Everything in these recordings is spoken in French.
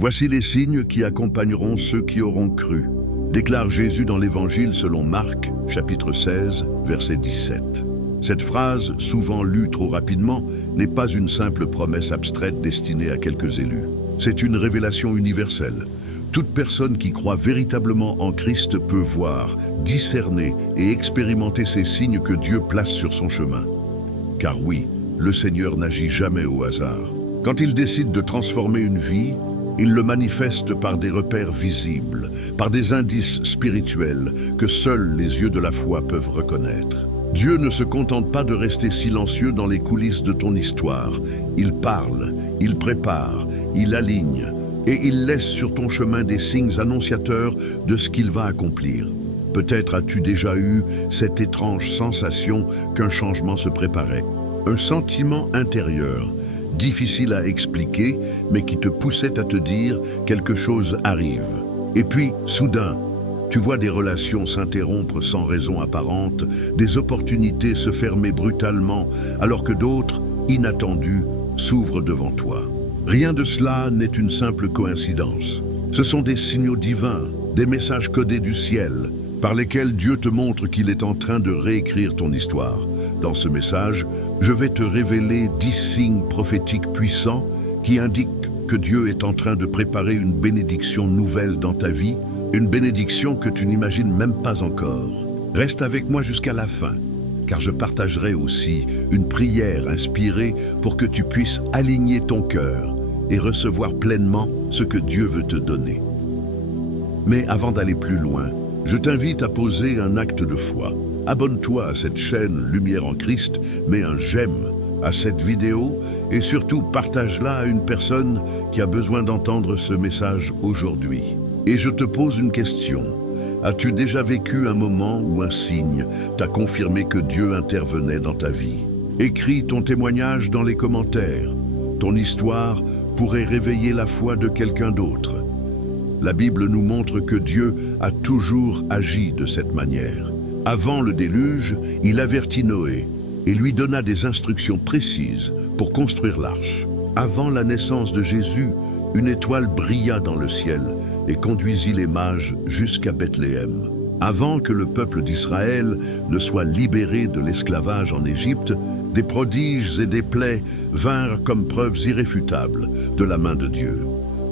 Voici les signes qui accompagneront ceux qui auront cru, déclare Jésus dans l'Évangile selon Marc, chapitre 16, verset 17. Cette phrase, souvent lue trop rapidement, n'est pas une simple promesse abstraite destinée à quelques élus. C'est une révélation universelle. Toute personne qui croit véritablement en Christ peut voir, discerner et expérimenter ces signes que Dieu place sur son chemin. Car oui, le Seigneur n'agit jamais au hasard. Quand il décide de transformer une vie, il le manifeste par des repères visibles, par des indices spirituels que seuls les yeux de la foi peuvent reconnaître. Dieu ne se contente pas de rester silencieux dans les coulisses de ton histoire. Il parle, il prépare, il aligne, et il laisse sur ton chemin des signes annonciateurs de ce qu'il va accomplir. Peut-être as-tu déjà eu cette étrange sensation qu'un changement se préparait. Un sentiment intérieur, difficile à expliquer, mais qui te poussait à te dire quelque chose arrive. Et puis, soudain, tu vois des relations s'interrompre sans raison apparente, des opportunités se fermer brutalement, alors que d'autres, inattendues, s'ouvrent devant toi. Rien de cela n'est une simple coïncidence. Ce sont des signaux divins, des messages codés du ciel, par lesquels Dieu te montre qu'il est en train de réécrire ton histoire. Dans ce message, je vais te révéler 10 signes prophétiques puissants qui indiquent que Dieu est en train de préparer une bénédiction nouvelle dans ta vie, une bénédiction que tu n'imagines même pas encore. Reste avec moi jusqu'à la fin, car je partagerai aussi une prière inspirée pour que tu puisses aligner ton cœur et recevoir pleinement ce que Dieu veut te donner. Mais avant d'aller plus loin, je t'invite à poser un acte de foi. Abonne-toi à cette chaîne Lumière en Christ, mets un j'aime à cette vidéo et surtout partage-la à une personne qui a besoin d'entendre ce message aujourd'hui. Et je te pose une question. As-tu déjà vécu un moment où un signe t'a confirmé que Dieu intervenait dans ta vie? Écris ton témoignage dans les commentaires. Ton histoire pourrait réveiller la foi de quelqu'un d'autre. La Bible nous montre que Dieu a toujours agi de cette manière. Avant le déluge, il avertit Noé et lui donna des instructions précises pour construire l'arche. Avant la naissance de Jésus, une étoile brilla dans le ciel et conduisit les mages jusqu'à Bethléem. Avant que le peuple d'Israël ne soit libéré de l'esclavage en Égypte, des prodiges et des plaies vinrent comme preuves irréfutables de la main de Dieu.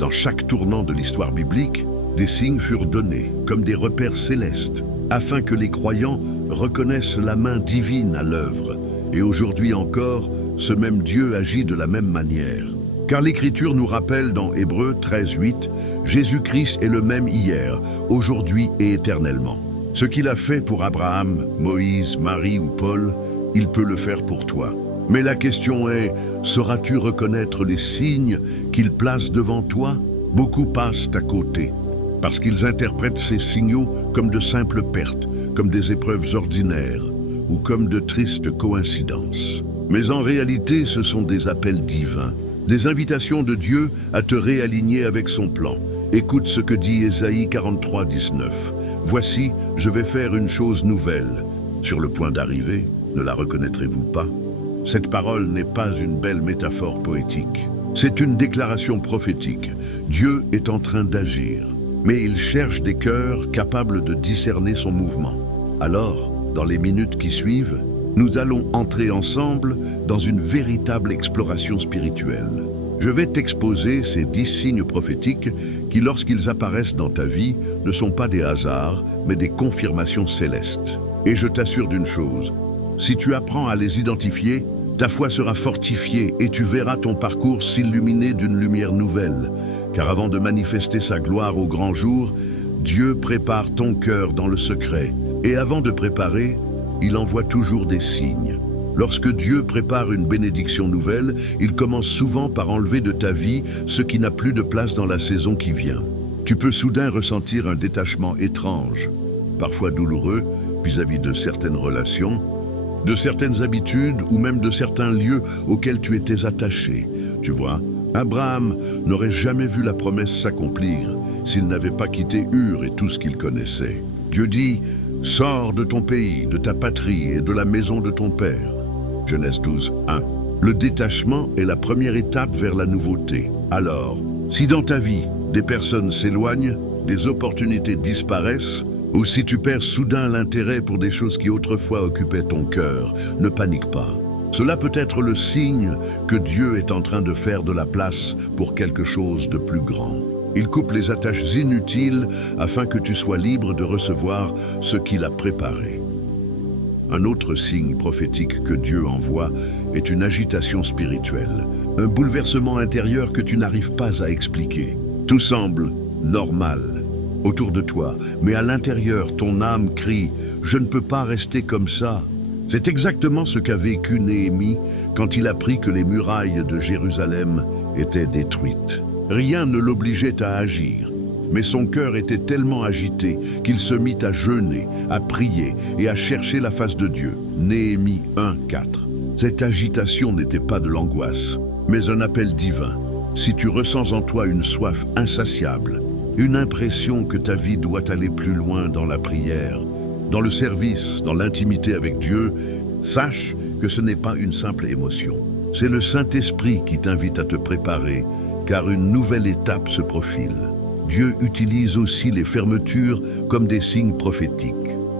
Dans chaque tournant de l'histoire biblique, des signes furent donnés comme des repères célestes, afin que les croyants reconnaissent la main divine à l'œuvre. Et aujourd'hui encore, ce même Dieu agit de la même manière. Car l'Écriture nous rappelle dans Hébreux 13:8, Jésus-Christ est le même hier, aujourd'hui et éternellement. Ce qu'il a fait pour Abraham, Moïse, Marie ou Paul, il peut le faire pour toi. Mais la question est, sauras-tu reconnaître les signes qu'il place devant toi? Beaucoup passent à côté, parce qu'ils interprètent ces signaux comme de simples pertes, comme des épreuves ordinaires ou comme de tristes coïncidences. Mais en réalité, ce sont des appels divins, des invitations de Dieu à te réaligner avec son plan. Écoute ce que dit Ésaïe 43:19. Voici, je vais faire une chose nouvelle. Sur le point d'arriver, ne la reconnaîtrez-vous pas? Cette parole n'est pas une belle métaphore poétique. C'est une déclaration prophétique. Dieu est en train d'agir, mais il cherche des cœurs capables de discerner son mouvement. Alors, dans les minutes qui suivent, nous allons entrer ensemble dans une véritable exploration spirituelle. Je vais t'exposer ces 10 signes prophétiques qui, lorsqu'ils apparaissent dans ta vie, ne sont pas des hasards, mais des confirmations célestes. Et je t'assure d'une chose, si tu apprends à les identifier, ta foi sera fortifiée et tu verras ton parcours s'illuminer d'une lumière nouvelle. Car avant de manifester sa gloire au grand jour, Dieu prépare ton cœur dans le secret. Et avant de préparer, il envoie toujours des signes. Lorsque Dieu prépare une bénédiction nouvelle, il commence souvent par enlever de ta vie ce qui n'a plus de place dans la saison qui vient. Tu peux soudain ressentir un détachement étrange, parfois douloureux, vis-à-vis de certaines relations, de certaines habitudes ou même de certains lieux auxquels tu étais attaché. Tu vois, Abraham n'aurait jamais vu la promesse s'accomplir s'il n'avait pas quitté Ur et tout ce qu'il connaissait. Dieu dit, « Sors de ton pays, de ta patrie et de la maison de ton père. » Genèse 12:1. Le détachement est la première étape vers la nouveauté. Alors, si dans ta vie, des personnes s'éloignent, des opportunités disparaissent, ou si tu perds soudain l'intérêt pour des choses qui autrefois occupaient ton cœur, ne panique pas. Cela peut être le signe que Dieu est en train de faire de la place pour quelque chose de plus grand. Il coupe les attaches inutiles afin que tu sois libre de recevoir ce qu'il a préparé. Un autre signe prophétique que Dieu envoie est une agitation spirituelle, un bouleversement intérieur que tu n'arrives pas à expliquer. Tout semble normal autour de toi, mais à l'intérieur, ton âme crie « Je ne peux pas rester comme ça ». C'est exactement ce qu'a vécu Néhémie quand il apprit que les murailles de Jérusalem étaient détruites. Rien ne l'obligeait à agir, mais son cœur était tellement agité qu'il se mit à jeûner, à prier et à chercher la face de Dieu. Néhémie 1:4. Cette agitation n'était pas de l'angoisse, mais un appel divin. Si tu ressens en toi une soif insatiable, une impression que ta vie doit aller plus loin dans la prière, dans le service, dans l'intimité avec Dieu, sache que ce n'est pas une simple émotion. C'est le Saint-Esprit qui t'invite à te préparer, car une nouvelle étape se profile. Dieu utilise aussi les fermetures comme des signes prophétiques.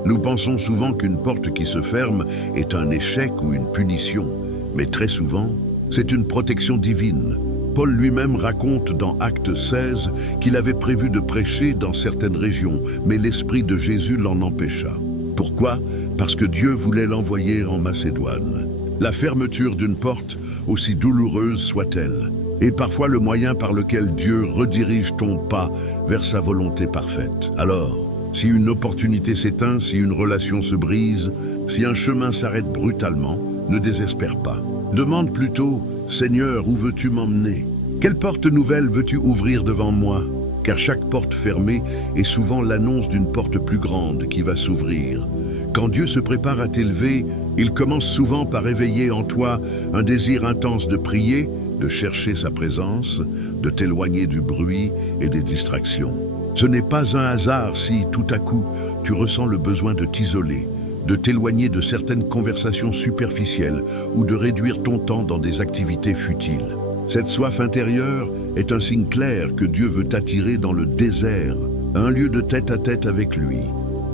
Nous pensons souvent qu'une porte qui se ferme est un échec ou une punition, mais très souvent, c'est une protection divine. Paul lui-même raconte dans Actes 16 qu'il avait prévu de prêcher dans certaines régions, mais l'Esprit de Jésus l'en empêcha. Pourquoi? Parce que Dieu voulait l'envoyer en Macédoine. La fermeture d'une porte, aussi douloureuse soit-elle, est parfois le moyen par lequel Dieu redirige ton pas vers sa volonté parfaite. Alors, si une opportunité s'éteint, si une relation se brise, si un chemin s'arrête brutalement, ne désespère pas. Demande plutôt « Seigneur, où veux-tu m'emmener? Quelle porte nouvelle veux-tu ouvrir devant moi ?» Car chaque porte fermée est souvent l'annonce d'une porte plus grande qui va s'ouvrir. Quand Dieu se prépare à t'élever, il commence souvent par éveiller en toi un désir intense de prier, de chercher sa présence, de t'éloigner du bruit et des distractions. Ce n'est pas un hasard si, tout à coup, tu ressens le besoin de t'isoler, de t'éloigner de certaines conversations superficielles ou de réduire ton temps dans des activités futiles. Cette soif intérieure est un signe clair que Dieu veut t'attirer dans le désert, un lieu de tête-à-tête avec lui.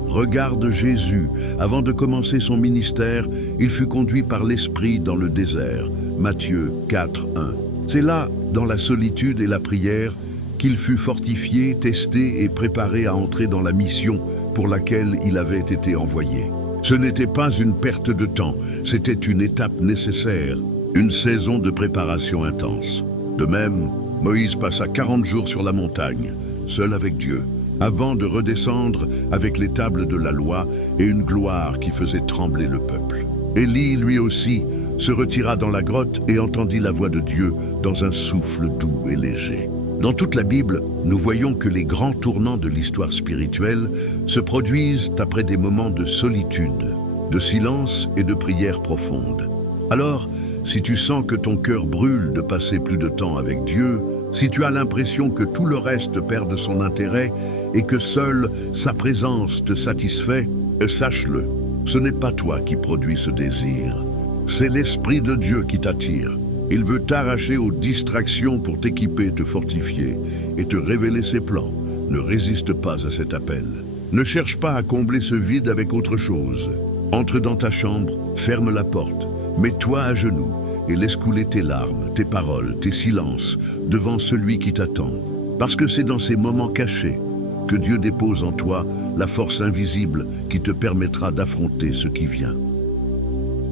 Regarde Jésus, avant de commencer son ministère, il fut conduit par l'Esprit dans le désert. Matthieu 4:1. C'est là, dans la solitude et la prière, qu'il fut fortifié, testé et préparé à entrer dans la mission pour laquelle il avait été envoyé. Ce n'était pas une perte de temps, c'était une étape nécessaire, une saison de préparation intense. De même, Moïse passa 40 jours sur la montagne, seul avec Dieu, avant de redescendre avec les tables de la loi et une gloire qui faisait trembler le peuple. Élie, lui aussi, se retira dans la grotte et entendit la voix de Dieu dans un souffle doux et léger. Dans toute la Bible, nous voyons que les grands tournants de l'histoire spirituelle se produisent après des moments de solitude, de silence et de prière profonde. Alors, si tu sens que ton cœur brûle de passer plus de temps avec Dieu, si tu as l'impression que tout le reste perd de son intérêt et que seule sa présence te satisfait, sache-le, ce n'est pas toi qui produis ce désir. C'est l'Esprit de Dieu qui t'attire. Il veut t'arracher aux distractions pour t'équiper, te fortifier et te révéler ses plans. Ne résiste pas à cet appel. Ne cherche pas à combler ce vide avec autre chose. Entre dans ta chambre, ferme la porte, mets-toi à genoux et laisse couler tes larmes, tes paroles, tes silences devant celui qui t'attend. Parce que c'est dans ces moments cachés que Dieu dépose en toi la force invisible qui te permettra d'affronter ce qui vient.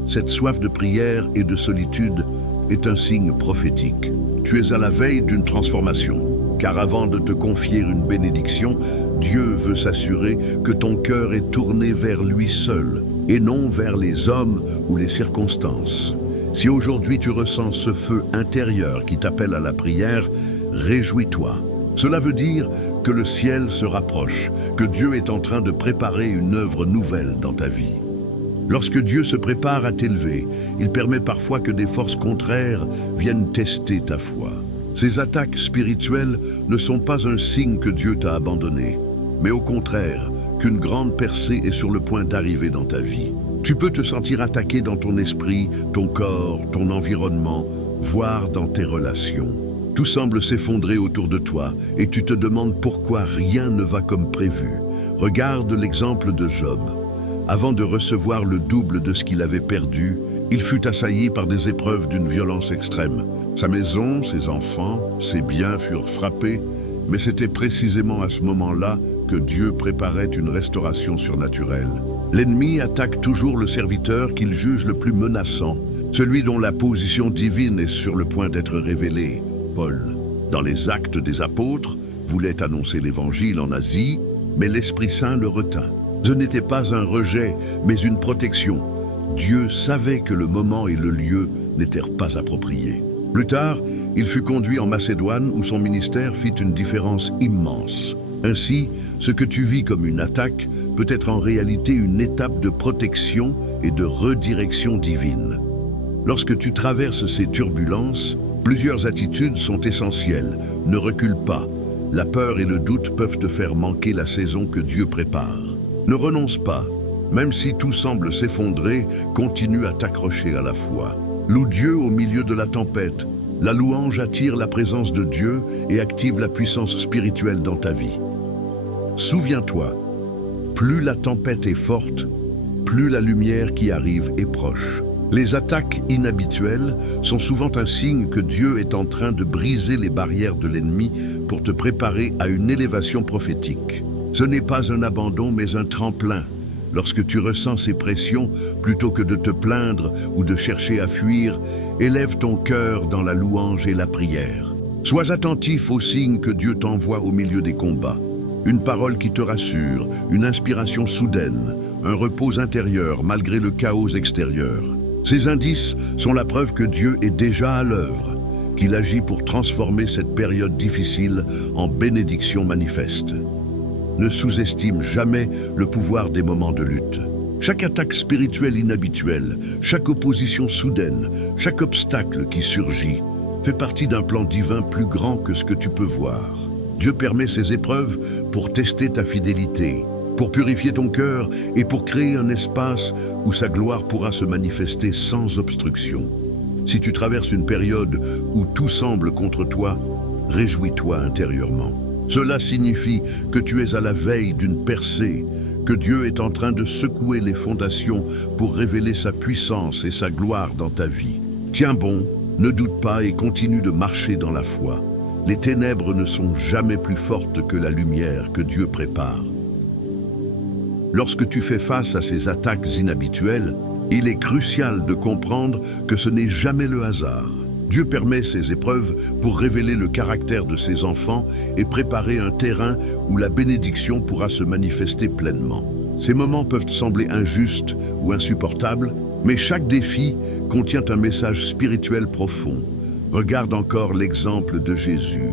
Cette soif de prière et de solitude est un signe prophétique. Tu es à la veille d'une transformation, car avant de te confier une bénédiction, Dieu veut s'assurer que ton cœur est tourné vers lui seul, et non vers les hommes ou les circonstances. Si aujourd'hui tu ressens ce feu intérieur qui t'appelle à la prière, réjouis-toi. Cela veut dire que le ciel se rapproche, que Dieu est en train de préparer une œuvre nouvelle dans ta vie. Lorsque Dieu se prépare à t'élever, il permet parfois que des forces contraires viennent tester ta foi. Ces attaques spirituelles ne sont pas un signe que Dieu t'a abandonné, mais au contraire, qu'une grande percée est sur le point d'arriver dans ta vie. Tu peux te sentir attaqué dans ton esprit, ton corps, ton environnement, voire dans tes relations. Tout semble s'effondrer autour de toi et tu te demandes pourquoi rien ne va comme prévu. Regarde l'exemple de Job. Avant de recevoir le double de ce qu'il avait perdu, il fut assailli par des épreuves d'une violence extrême. Sa maison, ses enfants, ses biens furent frappés, mais c'était précisément à ce moment-là que Dieu préparait une restauration surnaturelle. L'ennemi attaque toujours le serviteur qu'il juge le plus menaçant, celui dont la position divine est sur le point d'être révélée. Paul, dans les Actes des Apôtres, voulait annoncer l'Évangile en Asie, mais l'Esprit Saint le retint. Ce n'était pas un rejet, mais une protection. Dieu savait que le moment et le lieu n'étaient pas appropriés. Plus tard, il fut conduit en Macédoine où son ministère fit une différence immense. Ainsi, ce que tu vis comme une attaque peut être en réalité une étape de protection et de redirection divine. Lorsque tu traverses ces turbulences, plusieurs attitudes sont essentielles. Ne recule pas. La peur et le doute peuvent te faire manquer la saison que Dieu prépare. Ne renonce pas. Même si tout semble s'effondrer, continue à t'accrocher à la foi. Loue Dieu au milieu de la tempête. La louange attire la présence de Dieu et active la puissance spirituelle dans ta vie. Souviens-toi, plus la tempête est forte, plus la lumière qui arrive est proche. Les attaques inhabituelles sont souvent un signe que Dieu est en train de briser les barrières de l'ennemi pour te préparer à une élévation prophétique. Ce n'est pas un abandon, mais un tremplin. Lorsque tu ressens ces pressions, plutôt que de te plaindre ou de chercher à fuir, élève ton cœur dans la louange et la prière. Sois attentif aux signes que Dieu t'envoie au milieu des combats. Une parole qui te rassure, une inspiration soudaine, un repos intérieur malgré le chaos extérieur. Ces indices sont la preuve que Dieu est déjà à l'œuvre, qu'il agit pour transformer cette période difficile en bénédiction manifeste. Ne sous-estime jamais le pouvoir des moments de lutte. Chaque attaque spirituelle inhabituelle, chaque opposition soudaine, chaque obstacle qui surgit, fait partie d'un plan divin plus grand que ce que tu peux voir. Dieu permet ces épreuves pour tester ta fidélité, pour purifier ton cœur et pour créer un espace où sa gloire pourra se manifester sans obstruction. Si tu traverses une période où tout semble contre toi, réjouis-toi intérieurement. Cela signifie que tu es à la veille d'une percée, que Dieu est en train de secouer les fondations pour révéler sa puissance et sa gloire dans ta vie. Tiens bon, ne doute pas et continue de marcher dans la foi. Les ténèbres ne sont jamais plus fortes que la lumière que Dieu prépare. Lorsque tu fais face à ces attaques inhabituelles, il est crucial de comprendre que ce n'est jamais le hasard. Dieu permet ces épreuves pour révéler le caractère de ses enfants et préparer un terrain où la bénédiction pourra se manifester pleinement. Ces moments peuvent sembler injustes ou insupportables, mais chaque défi contient un message spirituel profond. Regarde encore l'exemple de Jésus.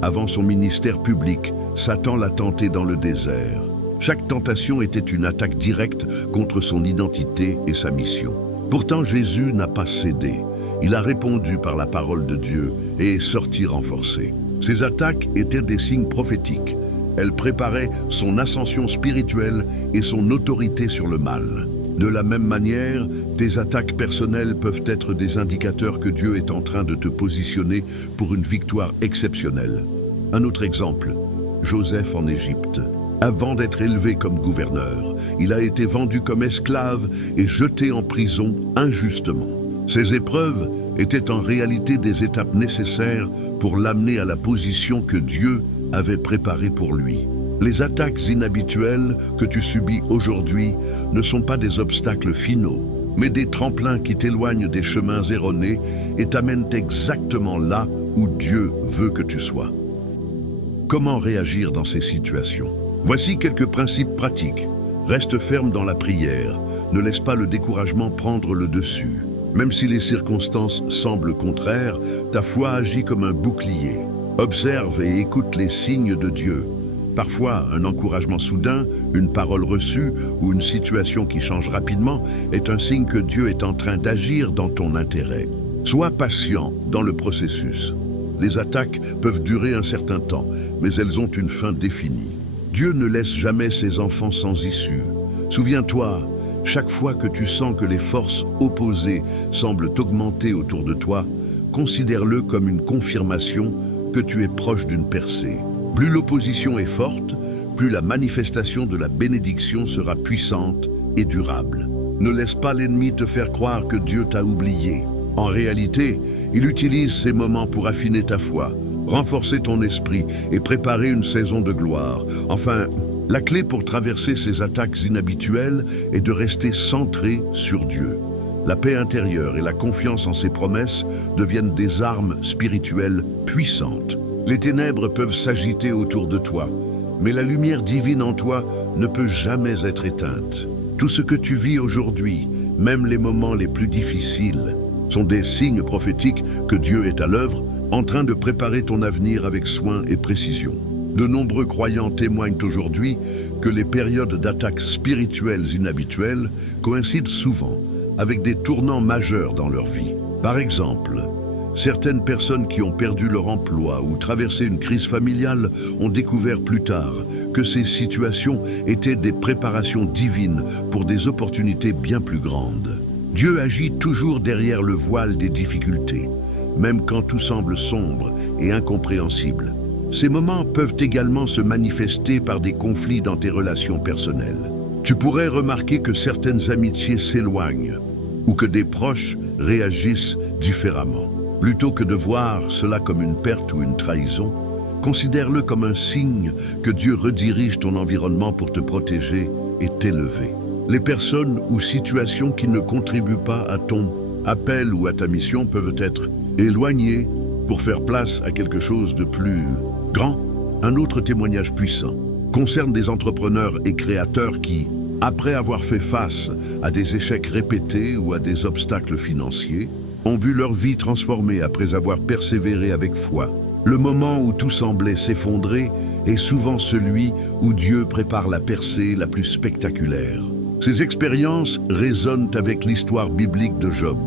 Avant son ministère public, Satan l'a tenté dans le désert. Chaque tentation était une attaque directe contre son identité et sa mission. Pourtant, Jésus n'a pas cédé. Il a répondu par la parole de Dieu et est sorti renforcé. Ces attaques étaient des signes prophétiques. Elles préparaient son ascension spirituelle et son autorité sur le mal. De la même manière, tes attaques personnelles peuvent être des indicateurs que Dieu est en train de te positionner pour une victoire exceptionnelle. Un autre exemple, Joseph en Égypte. Avant d'être élevé comme gouverneur, il a été vendu comme esclave et jeté en prison injustement. Ces épreuves étaient en réalité des étapes nécessaires pour l'amener à la position que Dieu avait préparée pour lui. Les attaques inhabituelles que tu subis aujourd'hui ne sont pas des obstacles finaux, mais des tremplins qui t'éloignent des chemins erronés et t'amènent exactement là où Dieu veut que tu sois. Comment réagir dans ces situations ? Voici quelques principes pratiques. Reste ferme dans la prière. Ne laisse pas le découragement prendre le dessus. Même si les circonstances semblent contraires, ta foi agit comme un bouclier. Observe et écoute les signes de Dieu. Parfois, un encouragement soudain, une parole reçue ou une situation qui change rapidement est un signe que Dieu est en train d'agir dans ton intérêt. Sois patient dans le processus. Les attaques peuvent durer un certain temps, mais elles ont une fin définie. Dieu ne laisse jamais ses enfants sans issue. Souviens-toi, chaque fois que tu sens que les forces opposées semblent augmenter autour de toi, considère-le comme une confirmation que tu es proche d'une percée. Plus l'opposition est forte, plus la manifestation de la bénédiction sera puissante et durable. Ne laisse pas l'ennemi te faire croire que Dieu t'a oublié. En réalité, il utilise ces moments pour affiner ta foi, renforcer ton esprit et préparer une saison de gloire. Enfin, la clé pour traverser ces attaques inhabituelles est de rester centré sur Dieu. La paix intérieure et la confiance en ses promesses deviennent des armes spirituelles puissantes. Les ténèbres peuvent s'agiter autour de toi, mais la lumière divine en toi ne peut jamais être éteinte. Tout ce que tu vis aujourd'hui, même les moments les plus difficiles, sont des signes prophétiques que Dieu est à l'œuvre, en train de préparer ton avenir avec soin et précision. De nombreux croyants témoignent aujourd'hui que les périodes d'attaques spirituelles inhabituelles coïncident souvent avec des tournants majeurs dans leur vie. Par exemple, certaines personnes qui ont perdu leur emploi ou traversé une crise familiale ont découvert plus tard que ces situations étaient des préparations divines pour des opportunités bien plus grandes. Dieu agit toujours derrière le voile des difficultés, même quand tout semble sombre et incompréhensible. Ces moments peuvent également se manifester par des conflits dans tes relations personnelles. Tu pourrais remarquer que certaines amitiés s'éloignent ou que des proches réagissent différemment. Plutôt que de voir cela comme une perte ou une trahison, considère-le comme un signe que Dieu redirige ton environnement pour te protéger et t'élever. Les personnes ou situations qui ne contribuent pas à ton appel ou à ta mission peuvent être éloignées pour faire place à quelque chose de plus grand. Un autre témoignage puissant concerne des entrepreneurs et créateurs qui, après avoir fait face à des échecs répétés ou à des obstacles financiers, ont vu leur vie transformée après avoir persévéré avec foi. Le moment où tout semblait s'effondrer est souvent celui où Dieu prépare la percée la plus spectaculaire. Ces expériences résonnent avec l'histoire biblique de Job.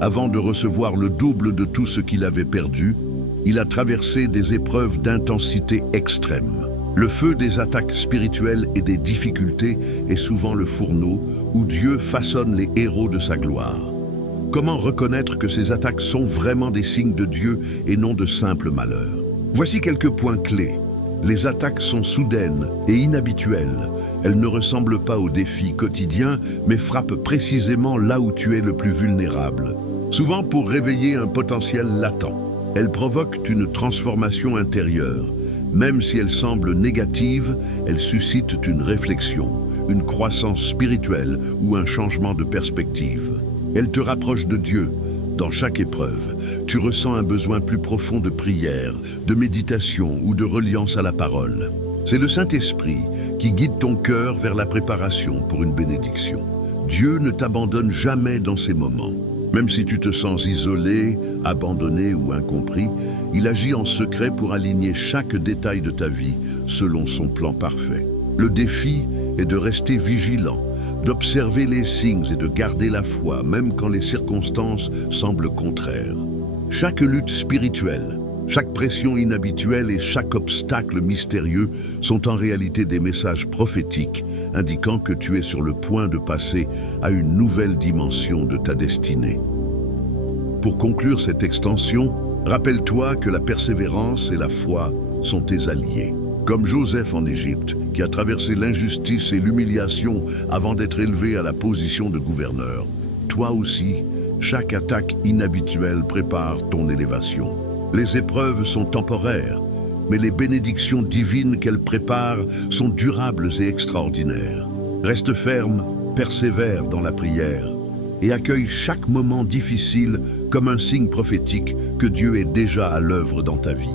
Avant de recevoir le double de tout ce qu'il avait perdu, il a traversé des épreuves d'intensité extrême. Le feu des attaques spirituelles et des difficultés est souvent le fourneau où Dieu façonne les héros de sa gloire. Comment reconnaître que ces attaques sont vraiment des signes de Dieu et non de simples malheurs? Voici quelques points clés. Les attaques sont soudaines et inhabituelles. Elles ne ressemblent pas aux défis quotidiens, mais frappent précisément là où tu es le plus vulnérable. Souvent pour réveiller un potentiel latent. Elles provoquent une transformation intérieure. Même si elles semblent négatives, elles suscitent une réflexion, une croissance spirituelle ou un changement de perspective. Elles te rapprochent de Dieu. Dans chaque épreuve, tu ressens un besoin plus profond de prière, de méditation ou de reliance à la parole. C'est le Saint-Esprit qui guide ton cœur vers la préparation pour une bénédiction. Dieu ne t'abandonne jamais dans ces moments. Même si tu te sens isolé, abandonné ou incompris, il agit en secret pour aligner chaque détail de ta vie selon son plan parfait. Le défi est de rester vigilant, d'observer les signes et de garder la foi, même quand les circonstances semblent contraires. Chaque lutte spirituelle, chaque pression inhabituelle et chaque obstacle mystérieux sont en réalité des messages prophétiques indiquant que tu es sur le point de passer à une nouvelle dimension de ta destinée. Pour conclure cette extension, rappelle-toi que la persévérance et la foi sont tes alliés. Comme Joseph en Égypte, qui a traversé l'injustice et l'humiliation avant d'être élevé à la position de gouverneur, toi aussi, chaque attaque inhabituelle prépare ton élévation. Les épreuves sont temporaires, mais les bénédictions divines qu'elles préparent sont durables et extraordinaires. Reste ferme, persévère dans la prière et accueille chaque moment difficile comme un signe prophétique que Dieu est déjà à l'œuvre dans ta vie.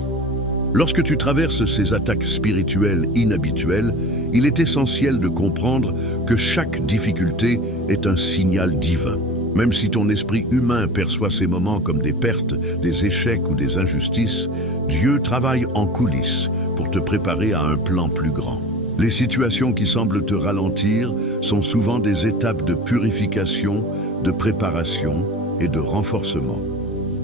Lorsque tu traverses ces attaques spirituelles inhabituelles, il est essentiel de comprendre que chaque difficulté est un signal divin. Même si ton esprit humain perçoit ces moments comme des pertes, des échecs ou des injustices, Dieu travaille en coulisses pour te préparer à un plan plus grand. Les situations qui semblent te ralentir sont souvent des étapes de purification, de préparation et de renforcement.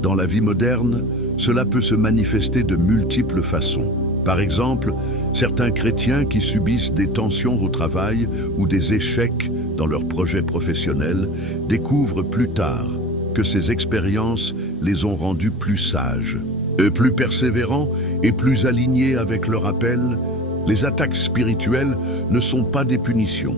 Dans la vie moderne, cela peut se manifester de multiples façons. Par exemple, certains chrétiens qui subissent des tensions au travail ou des échecs dans leurs projets professionnels découvrent plus tard que ces expériences les ont rendus plus sages. Plus persévérants et plus alignés avec leur appel, les attaques spirituelles ne sont pas des punitions.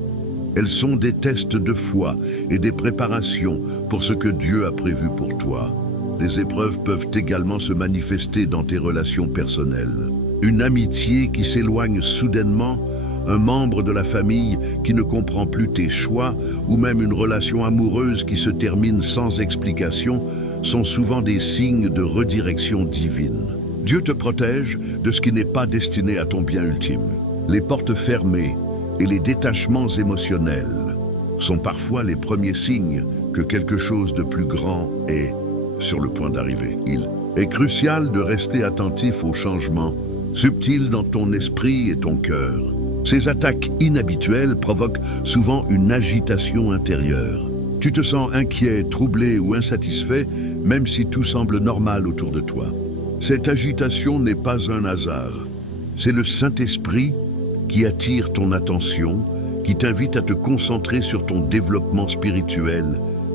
Elles sont des tests de foi et des préparations pour ce que Dieu a prévu pour toi. Les épreuves peuvent également se manifester dans tes relations personnelles. Une amitié qui s'éloigne soudainement, un membre de la famille qui ne comprend plus tes choix, ou même une relation amoureuse qui se termine sans explication, sont souvent des signes de redirection divine. Dieu te protège de ce qui n'est pas destiné à ton bien ultime. Les portes fermées et les détachements émotionnels sont parfois les premiers signes que quelque chose de plus grand est sur le point d'arriver. Il est crucial de rester attentif aux changements subtils dans ton esprit et ton cœur. Ces attaques inhabituelles provoquent souvent une agitation intérieure. Tu te sens inquiet, troublé ou insatisfait, même si tout semble normal autour de toi. Cette agitation n'est pas un hasard. C'est le Saint-Esprit qui attire ton attention, qui t'invite à te concentrer sur ton développement spirituel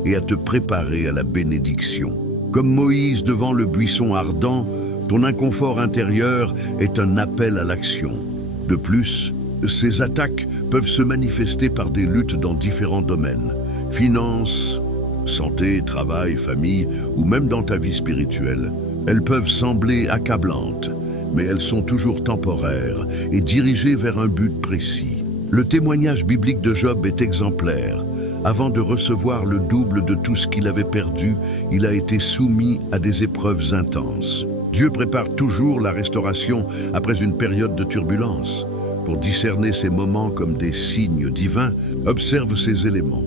et à te préparer à la bénédiction. Comme Moïse devant le buisson ardent, ton inconfort intérieur est un appel à l'action. De plus, ces attaques peuvent se manifester par des luttes dans différents domaines. Finances, santé, travail, famille ou même dans ta vie spirituelle. Elles peuvent sembler accablantes, mais elles sont toujours temporaires et dirigées vers un but précis. Le témoignage biblique de Job est exemplaire. Avant de recevoir le double de tout ce qu'il avait perdu, il a été soumis à des épreuves intenses. Dieu prépare toujours la restauration après une période de turbulence. Pour discerner ces moments comme des signes divins, observe ces éléments.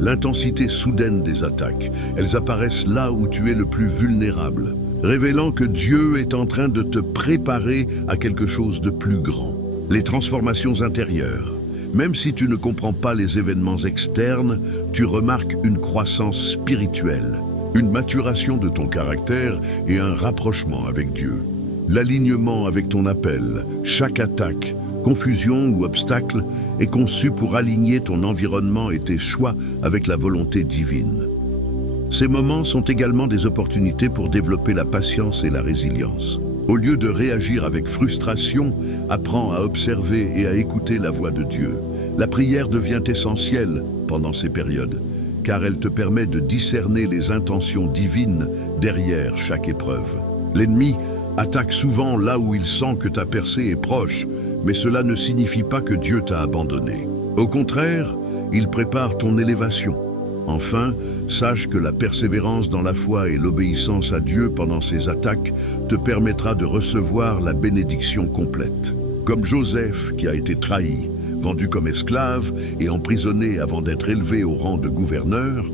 L'intensité soudaine des attaques, elles apparaissent là où tu es le plus vulnérable, révélant que Dieu est en train de te préparer à quelque chose de plus grand. Les transformations intérieures. Même si tu ne comprends pas les événements externes, tu remarques une croissance spirituelle, une maturation de ton caractère et un rapprochement avec Dieu. L'alignement avec ton appel, chaque attaque, confusion ou obstacle est conçu pour aligner ton environnement et tes choix avec la volonté divine. Ces moments sont également des opportunités pour développer la patience et la résilience. Au lieu de réagir avec frustration, apprends à observer et à écouter la voix de Dieu. La prière devient essentielle pendant ces périodes, car elle te permet de discerner les intentions divines derrière chaque épreuve. L'ennemi attaque souvent là où il sent que ta percée est proche, mais cela ne signifie pas que Dieu t'a abandonné. Au contraire, il prépare ton élévation. Enfin, sache que la persévérance dans la foi et l'obéissance à Dieu pendant ces attaques te permettra de recevoir la bénédiction complète. Comme Joseph qui a été trahi, vendu comme esclave et emprisonné avant d'être élevé au rang de gouverneur,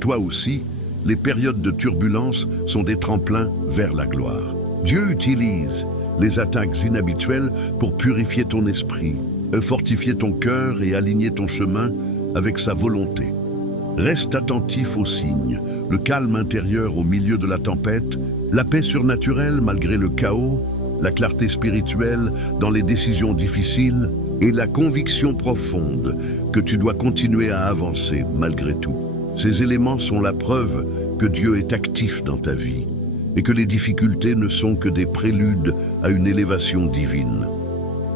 toi aussi, les périodes de turbulence sont des tremplins vers la gloire. Dieu utilise les attaques inhabituelles pour purifier ton esprit, fortifier ton cœur et aligner ton chemin avec sa volonté. Reste attentif aux signes, le calme intérieur au milieu de la tempête, la paix surnaturelle malgré le chaos, la clarté spirituelle dans les décisions difficiles et la conviction profonde que tu dois continuer à avancer malgré tout. Ces éléments sont la preuve que Dieu est actif dans ta vie et que les difficultés ne sont que des préludes à une élévation divine.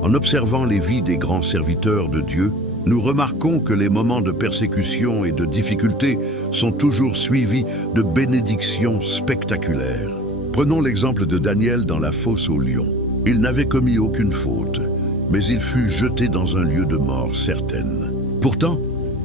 En observant les vies des grands serviteurs de Dieu, nous remarquons que les moments de persécution et de difficulté sont toujours suivis de bénédictions spectaculaires. Prenons l'exemple de Daniel dans la fosse aux lions. Il n'avait commis aucune faute, mais il fut jeté dans un lieu de mort certaine. Pourtant,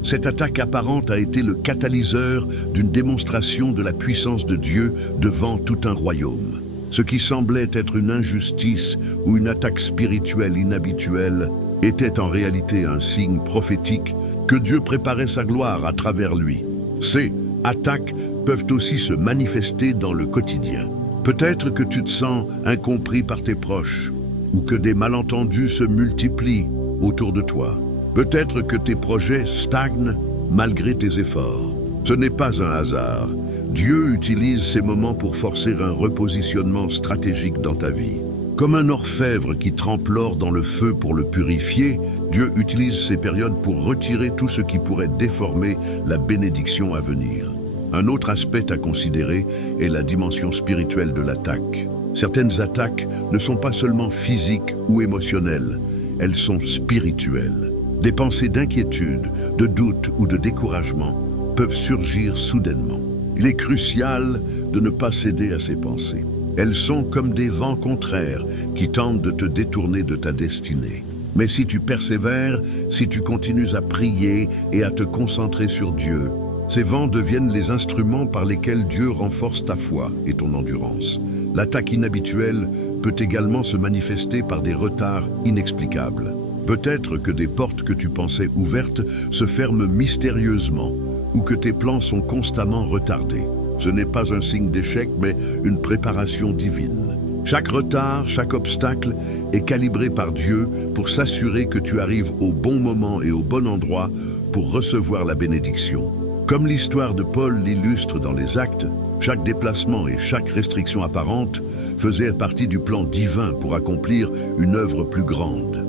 cette attaque apparente a été le catalyseur d'une démonstration de la puissance de Dieu devant tout un royaume. Ce qui semblait être une injustice ou une attaque spirituelle inhabituelle était en réalité un signe prophétique que Dieu préparait sa gloire à travers lui. Ces attaques peuvent aussi se manifester dans le quotidien. Peut-être que tu te sens incompris par tes proches ou que des malentendus se multiplient autour de toi. Peut-être que tes projets stagnent malgré tes efforts. Ce n'est pas un hasard. Dieu utilise ces moments pour forcer un repositionnement stratégique dans ta vie. Comme un orfèvre qui trempe l'or dans le feu pour le purifier, Dieu utilise ces périodes pour retirer tout ce qui pourrait déformer la bénédiction à venir. Un autre aspect à considérer est la dimension spirituelle de l'attaque. Certaines attaques ne sont pas seulement physiques ou émotionnelles, elles sont spirituelles. Des pensées d'inquiétude, de doute ou de découragement peuvent surgir soudainement. Il est crucial de ne pas céder à ces pensées. Elles sont comme des vents contraires qui tentent de te détourner de ta destinée. Mais si tu persévères, si tu continues à prier et à te concentrer sur Dieu, ces vents deviennent les instruments par lesquels Dieu renforce ta foi et ton endurance. L'attaque inhabituelle peut également se manifester par des retards inexplicables. Peut-être que des portes que tu pensais ouvertes se ferment mystérieusement ou que tes plans sont constamment retardés. Ce n'est pas un signe d'échec, mais une préparation divine. Chaque retard, chaque obstacle est calibré par Dieu pour s'assurer que tu arrives au bon moment et au bon endroit pour recevoir la bénédiction. Comme l'histoire de Paul l'illustre dans les Actes, chaque déplacement et chaque restriction apparente faisait partie du plan divin pour accomplir une œuvre plus grande.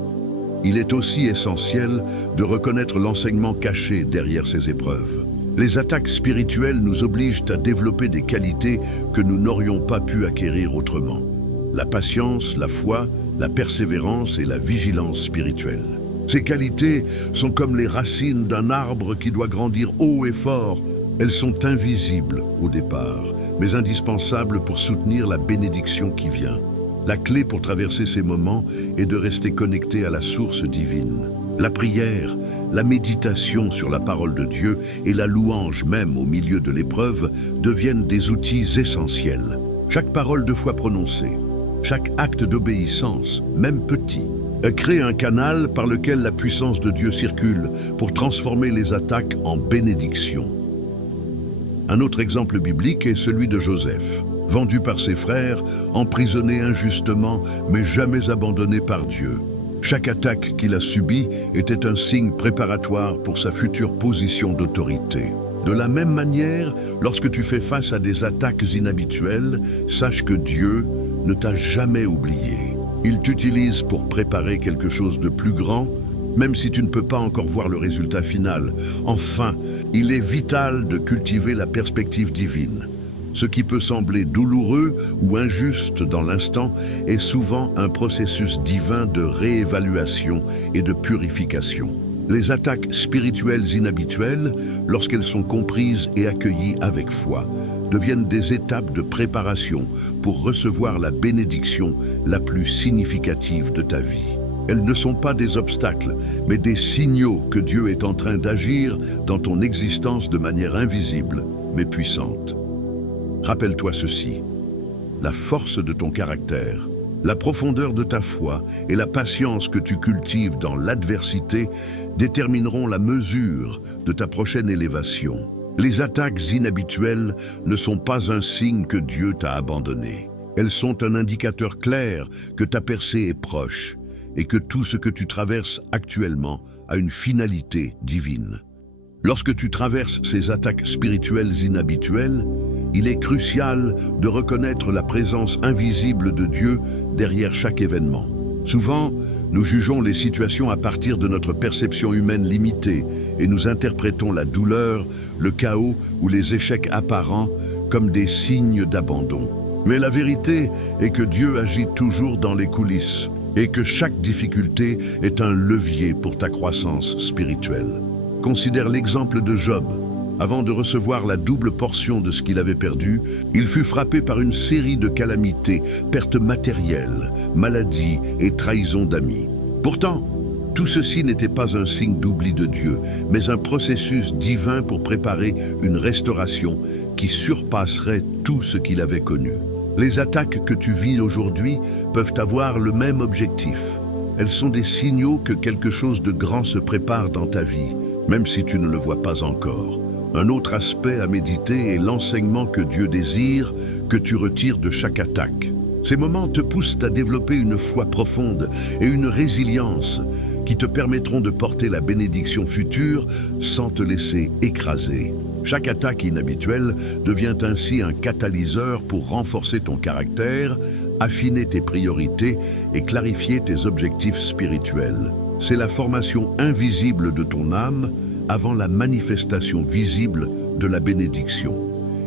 Il est aussi essentiel de reconnaître l'enseignement caché derrière ces épreuves. Les attaques spirituelles nous obligent à développer des qualités que nous n'aurions pas pu acquérir autrement. La patience, la foi, la persévérance et la vigilance spirituelle. Ces qualités sont comme les racines d'un arbre qui doit grandir haut et fort. Elles sont invisibles au départ, mais indispensables pour soutenir la bénédiction qui vient. La clé pour traverser ces moments est de rester connecté à la source divine. La prière, la méditation sur la parole de Dieu et la louange même au milieu de l'épreuve deviennent des outils essentiels. Chaque parole de foi prononcée, chaque acte d'obéissance, même petit, crée un canal par lequel la puissance de Dieu circule pour transformer les attaques en bénédiction. Un autre exemple biblique est celui de Joseph, vendu par ses frères, emprisonné injustement, mais jamais abandonné par Dieu. Chaque attaque qu'il a subie était un signe préparatoire pour sa future position d'autorité. De la même manière, lorsque tu fais face à des attaques inhabituelles, sache que Dieu ne t'a jamais oublié. Il t'utilise pour préparer quelque chose de plus grand, même si tu ne peux pas encore voir le résultat final. Enfin, il est vital de cultiver la perspective divine. Ce qui peut sembler douloureux ou injuste dans l'instant est souvent un processus divin de réévaluation et de purification. Les attaques spirituelles inhabituelles, lorsqu'elles sont comprises et accueillies avec foi, deviennent des étapes de préparation pour recevoir la bénédiction la plus significative de ta vie. Elles ne sont pas des obstacles, mais des signaux que Dieu est en train d'agir dans ton existence de manière invisible, mais puissante. Rappelle-toi ceci, la force de ton caractère, la profondeur de ta foi et la patience que tu cultives dans l'adversité détermineront la mesure de ta prochaine élévation. Les attaques inhabituelles ne sont pas un signe que Dieu t'a abandonné. Elles sont un indicateur clair que ta percée est proche et que tout ce que tu traverses actuellement a une finalité divine. Lorsque tu traverses ces attaques spirituelles inhabituelles, il est crucial de reconnaître la présence invisible de Dieu derrière chaque événement. Souvent, nous jugeons les situations à partir de notre perception humaine limitée et nous interprétons la douleur, le chaos ou les échecs apparents comme des signes d'abandon. Mais la vérité est que Dieu agit toujours dans les coulisses et que chaque difficulté est un levier pour ta croissance spirituelle. Considère l'exemple de Job. Avant de recevoir la double portion de ce qu'il avait perdu, il fut frappé par une série de calamités, pertes matérielles, maladies et trahisons d'amis. Pourtant, tout ceci n'était pas un signe d'oubli de Dieu, mais un processus divin pour préparer une restauration qui surpasserait tout ce qu'il avait connu. Les attaques que tu vis aujourd'hui peuvent avoir le même objectif. Elles sont des signaux que quelque chose de grand se prépare dans ta vie, même si tu ne le vois pas encore. Un autre aspect à méditer est l'enseignement que Dieu désire que tu retires de chaque attaque. Ces moments te poussent à développer une foi profonde et une résilience qui te permettront de porter la bénédiction future sans te laisser écraser. Chaque attaque inhabituelle devient ainsi un catalyseur pour renforcer ton caractère, affiner tes priorités et clarifier tes objectifs spirituels. C'est la formation invisible de ton âme avant la manifestation visible de la bénédiction.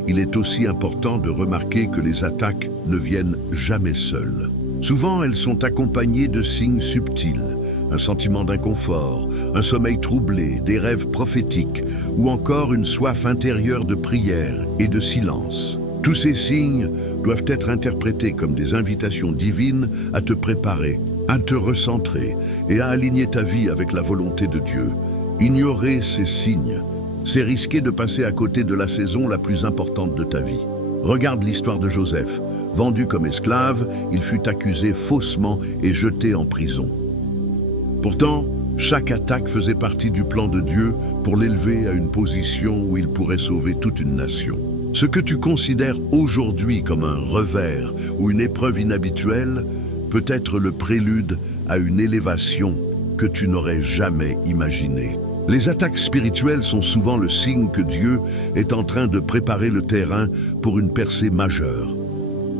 il est aussi important de remarquer que les attaques ne viennent jamais seules. Souvent, elles sont accompagnées de signes subtils, un sentiment d'inconfort, un sommeil troublé, des rêves prophétiques ou encore une soif intérieure de prière et de silence. Tous ces signes doivent être interprétés comme des invitations divines à te préparer, à te recentrer et à aligner ta vie avec la volonté de Dieu. Ignorer ces signes, c'est risquer de passer à côté de la saison la plus importante de ta vie. Regarde l'histoire de Joseph. Vendu comme esclave, il fut accusé faussement et jeté en prison. Pourtant, chaque attaque faisait partie du plan de Dieu pour l'élever à une position où il pourrait sauver toute une nation. Ce que tu considères aujourd'hui comme un revers ou une épreuve inhabituelle peut être le prélude à une élévation que tu n'aurais jamais imaginée. Les attaques spirituelles sont souvent le signe que Dieu est en train de préparer le terrain pour une percée majeure.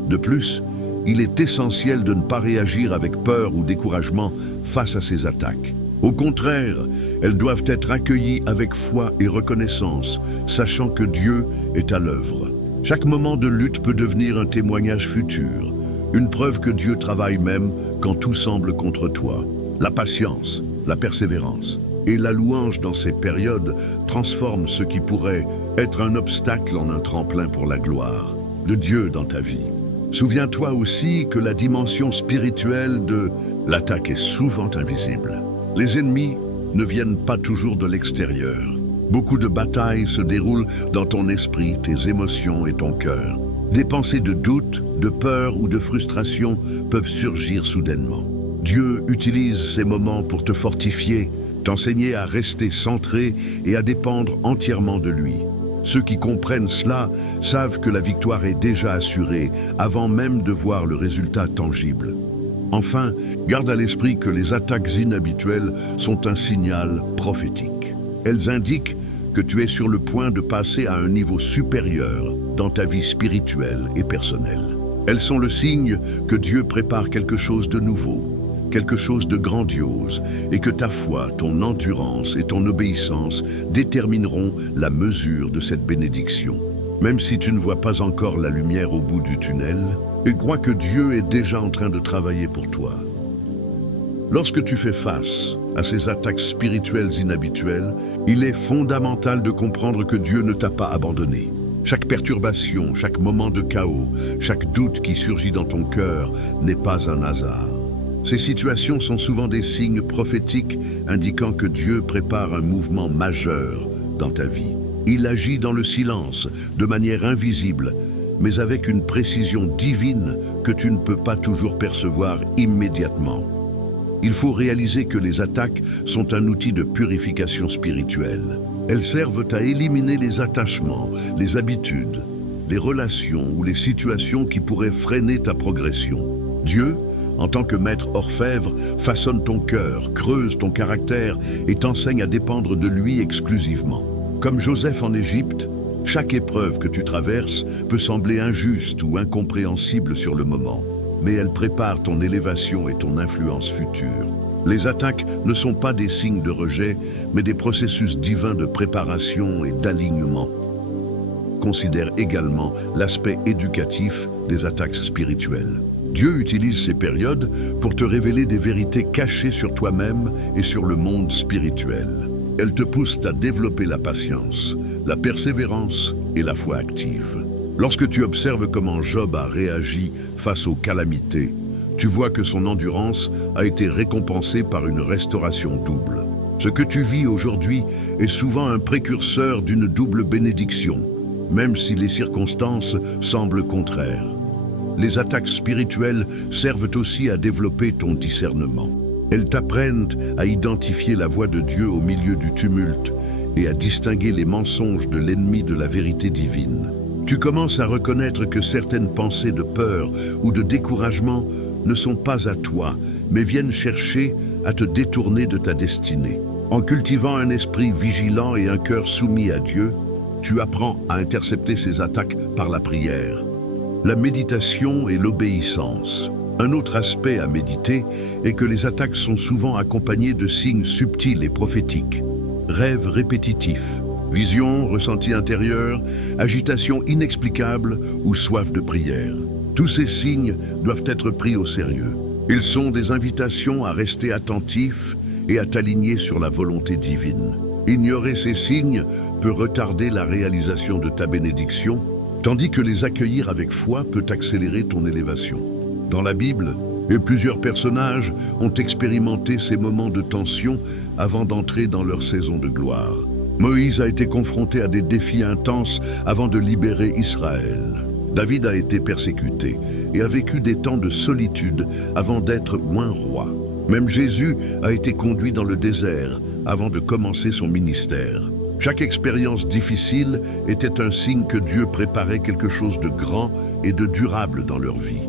De plus, il est essentiel de ne pas réagir avec peur ou découragement face à ces attaques. Au contraire, elles doivent être accueillies avec foi et reconnaissance, sachant que Dieu est à l'œuvre. Chaque moment de lutte peut devenir un témoignage futur, une preuve que Dieu travaille même quand tout semble contre toi. La patience, la persévérance et la louange dans ces périodes transforment ce qui pourrait être un obstacle en un tremplin pour la gloire de Dieu dans ta vie. Souviens-toi aussi que la dimension spirituelle de l'attaque est souvent invisible. Les ennemis ne viennent pas toujours de l'extérieur. Beaucoup de batailles se déroulent dans ton esprit, tes émotions et ton cœur. Des pensées de doute, de peur ou de frustration peuvent surgir soudainement. Dieu utilise ces moments pour te fortifier, t'enseigner à rester centré et à dépendre entièrement de lui. Ceux qui comprennent cela savent que la victoire est déjà assurée avant même de voir le résultat tangible. Enfin, garde à l'esprit que les attaques inhabituelles sont un signal prophétique. Elles indiquent que tu es sur le point de passer à un niveau supérieur dans ta vie spirituelle et personnelle. Elles sont le signe que Dieu prépare quelque chose de nouveau, quelque chose de grandiose, et que ta foi, ton endurance et ton obéissance détermineront la mesure de cette bénédiction. Même si tu ne vois pas encore la lumière au bout du tunnel, et crois que Dieu est déjà en train de travailler pour toi. Lorsque tu fais face à ces attaques spirituelles inhabituelles, il est fondamental de comprendre que Dieu ne t'a pas abandonné. Chaque perturbation, chaque moment de chaos, chaque doute qui surgit dans ton cœur n'est pas un hasard. Ces situations sont souvent des signes prophétiques indiquant que Dieu prépare un mouvement majeur dans ta vie. Il agit dans le silence, de manière invisible, mais avec une précision divine que tu ne peux pas toujours percevoir immédiatement. Il faut réaliser que les attaques sont un outil de purification spirituelle. Elles servent à éliminer les attachements, les habitudes, les relations ou les situations qui pourraient freiner ta progression. Dieu, en tant que maître orfèvre, façonne ton cœur, creuse ton caractère et t'enseigne à dépendre de lui exclusivement. Comme Joseph en Égypte, chaque épreuve que tu traverses peut sembler injuste ou incompréhensible sur le moment, mais elle prépare ton élévation et ton influence future. Les attaques ne sont pas des signes de rejet, mais des processus divins de préparation et d'alignement. Considère également l'aspect éducatif des attaques spirituelles. Dieu utilise ces périodes pour te révéler des vérités cachées sur toi-même et sur le monde spirituel. Elles te poussent à développer la patience, la persévérance et la foi active. Lorsque tu observes comment Job a réagi face aux calamités, tu vois que son endurance a été récompensée par une restauration double. Ce que tu vis aujourd'hui est souvent un précurseur d'une double bénédiction, même si les circonstances semblent contraires. Les attaques spirituelles servent aussi à développer ton discernement. Elles t'apprennent à identifier la voix de Dieu au milieu du tumulte et à distinguer les mensonges de l'ennemi de la vérité divine. Tu commences à reconnaître que certaines pensées de peur ou de découragement ne sont pas à toi, mais viennent chercher à te détourner de ta destinée. En cultivant un esprit vigilant et un cœur soumis à Dieu, tu apprends à intercepter ces attaques par la prière, la méditation et l'obéissance. Un autre aspect à méditer est que les attaques sont souvent accompagnées de signes subtils et prophétiques. Rêves répétitifs, Vision, ressenti intérieur, agitation inexplicable ou soif de prière. Tous ces signes doivent être pris au sérieux. Ils sont des invitations à rester attentif et à t'aligner sur la volonté divine. Ignorer ces signes peut retarder la réalisation de ta bénédiction, tandis que les accueillir avec foi peut accélérer ton élévation. Dans la Bible, plusieurs personnages ont expérimenté ces moments de tension avant d'entrer dans leur saison de gloire. Moïse a été confronté à des défis intenses avant de libérer Israël. David a été persécuté et a vécu des temps de solitude avant d'être oint roi. Même Jésus a été conduit dans le désert avant de commencer son ministère. Chaque expérience difficile était un signe que Dieu préparait quelque chose de grand et de durable dans leur vie.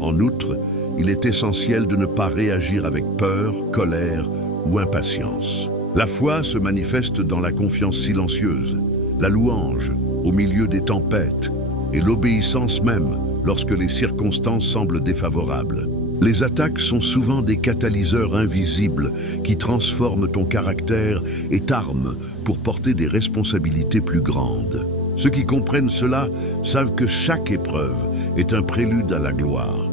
En outre, il est essentiel de ne pas réagir avec peur, colère ou impatience. La foi se manifeste dans la confiance silencieuse, la louange au milieu des tempêtes et l'obéissance même lorsque les circonstances semblent défavorables. Les attaques sont souvent des catalyseurs invisibles qui transforment ton caractère et t'arment pour porter des responsabilités plus grandes. Ceux qui comprennent cela savent que chaque épreuve est un prélude à la gloire.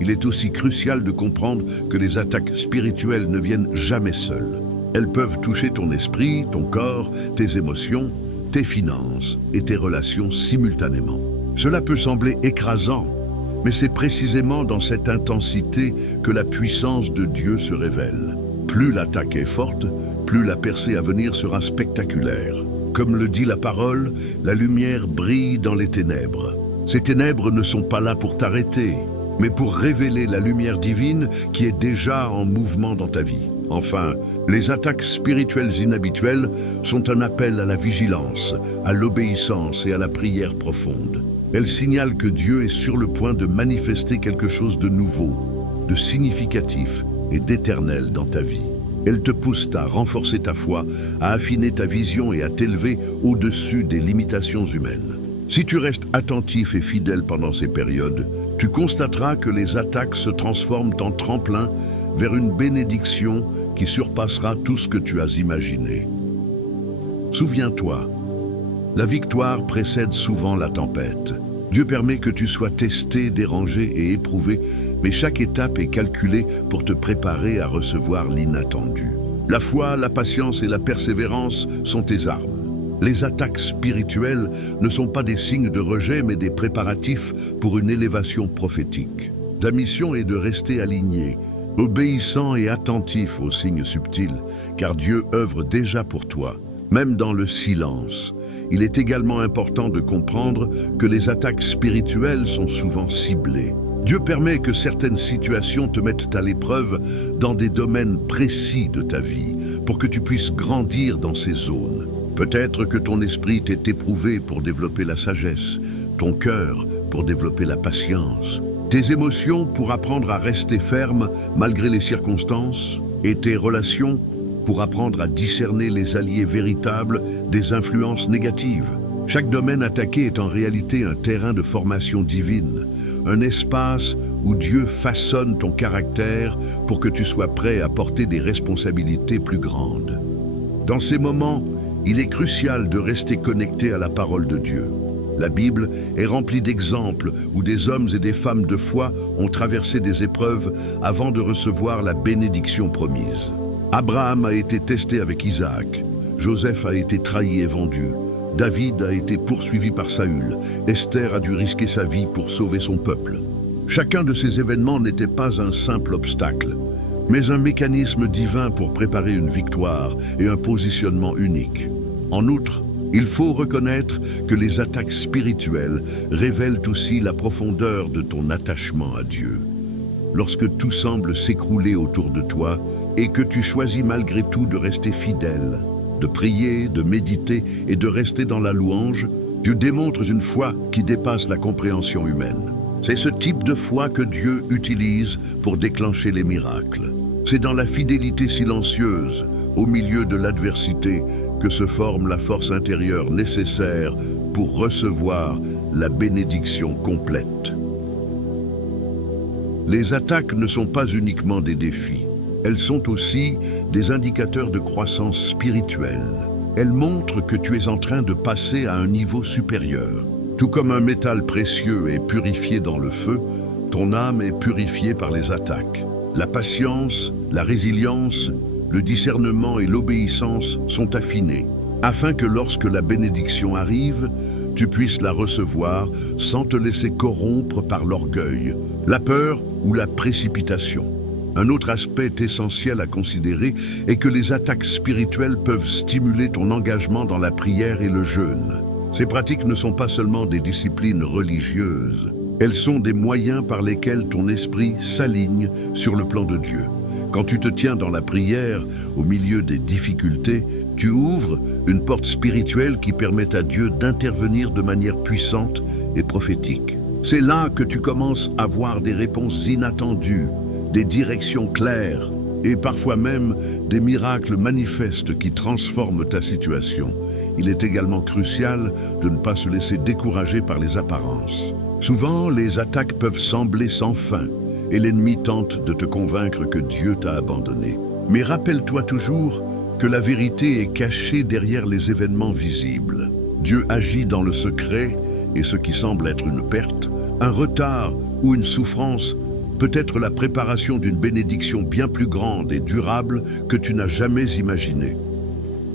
Il est aussi crucial de comprendre que les attaques spirituelles ne viennent jamais seules. Elles peuvent toucher ton esprit, ton corps, tes émotions, tes finances et tes relations simultanément. Cela peut sembler écrasant, mais c'est précisément dans cette intensité que la puissance de Dieu se révèle. Plus l'attaque est forte, plus la percée à venir sera spectaculaire. Comme le dit la parole, la lumière brille dans les ténèbres. Ces ténèbres ne sont pas là pour t'arrêter, mais pour révéler la lumière divine qui est déjà en mouvement dans ta vie. Enfin, les attaques spirituelles inhabituelles sont un appel à la vigilance, à l'obéissance et à la prière profonde. Elles signalent que Dieu est sur le point de manifester quelque chose de nouveau, de significatif et d'éternel dans ta vie. Elles te poussent à renforcer ta foi, à affiner ta vision et à t'élever au-dessus des limitations humaines. Si tu restes attentif et fidèle pendant ces périodes, tu constateras que les attaques se transforment en tremplin vers une bénédiction qui surpassera tout ce que tu as imaginé. Souviens-toi, la victoire précède souvent la tempête. Dieu permet que tu sois testé, dérangé et éprouvé, mais chaque étape est calculée pour te préparer à recevoir l'inattendu. La foi, la patience et la persévérance sont tes armes. Les attaques spirituelles ne sont pas des signes de rejet, mais des préparatifs pour une élévation prophétique. Ta mission est de rester aligné, obéissant et attentif aux signes subtils, car Dieu œuvre déjà pour toi, même dans le silence. Il est également important de comprendre que les attaques spirituelles sont souvent ciblées. Dieu permet que certaines situations te mettent à l'épreuve dans des domaines précis de ta vie, pour que tu puisses grandir dans ces zones. Peut-être que ton esprit t'est éprouvé pour développer la sagesse, ton cœur pour développer la patience, tes émotions pour apprendre à rester ferme malgré les circonstances, et tes relations pour apprendre à discerner les alliés véritables des influences négatives. Chaque domaine attaqué est en réalité un terrain de formation divine, un espace où Dieu façonne ton caractère pour que tu sois prêt à porter des responsabilités plus grandes. Dans ces moments, il est crucial de rester connecté à la parole de Dieu. La Bible est remplie d'exemples où des hommes et des femmes de foi ont traversé des épreuves avant de recevoir la bénédiction promise. Abraham a été testé avec Isaac, Joseph a été trahi et vendu, David a été poursuivi par Saül, Esther a dû risquer sa vie pour sauver son peuple. Chacun de ces événements n'était pas un simple obstacle, mais un mécanisme divin pour préparer une victoire et un positionnement unique. En outre, il faut reconnaître que les attaques spirituelles révèlent aussi la profondeur de ton attachement à Dieu. Lorsque tout semble s'écrouler autour de toi et que tu choisis malgré tout de rester fidèle, de prier, de méditer et de rester dans la louange, tu démontres une foi qui dépasse la compréhension humaine. C'est ce type de foi que Dieu utilise pour déclencher les miracles. C'est dans la fidélité silencieuse, au milieu de l'adversité, que se forme la force intérieure nécessaire pour recevoir la bénédiction complète. Les attaques ne sont pas uniquement des défis, elles sont aussi des indicateurs de croissance spirituelle. Elles montrent que tu es en train de passer à un niveau supérieur. Tout comme un métal précieux est purifié dans le feu, ton âme est purifiée par les attaques. La patience, la résilience, le discernement et l'obéissance sont affinés, afin que lorsque la bénédiction arrive, tu puisses la recevoir sans te laisser corrompre par l'orgueil, la peur ou la précipitation. Un autre aspect essentiel à considérer est que les attaques spirituelles peuvent stimuler ton engagement dans la prière et le jeûne. Ces pratiques ne sont pas seulement des disciplines religieuses, elles sont des moyens par lesquels ton esprit s'aligne sur le plan de Dieu. Quand tu te tiens dans la prière, au milieu des difficultés, tu ouvres une porte spirituelle qui permet à Dieu d'intervenir de manière puissante et prophétique. C'est là que tu commences à voir des réponses inattendues, des directions claires et parfois même des miracles manifestes qui transforment ta situation. Il est également crucial de ne pas se laisser décourager par les apparences. Souvent, les attaques peuvent sembler sans fin et l'ennemi tente de te convaincre que Dieu t'a abandonné. Mais rappelle-toi toujours que la vérité est cachée derrière les événements visibles. Dieu agit dans le secret et ce qui semble être une perte, un retard ou une souffrance peut être la préparation d'une bénédiction bien plus grande et durable que tu n'as jamais imaginée.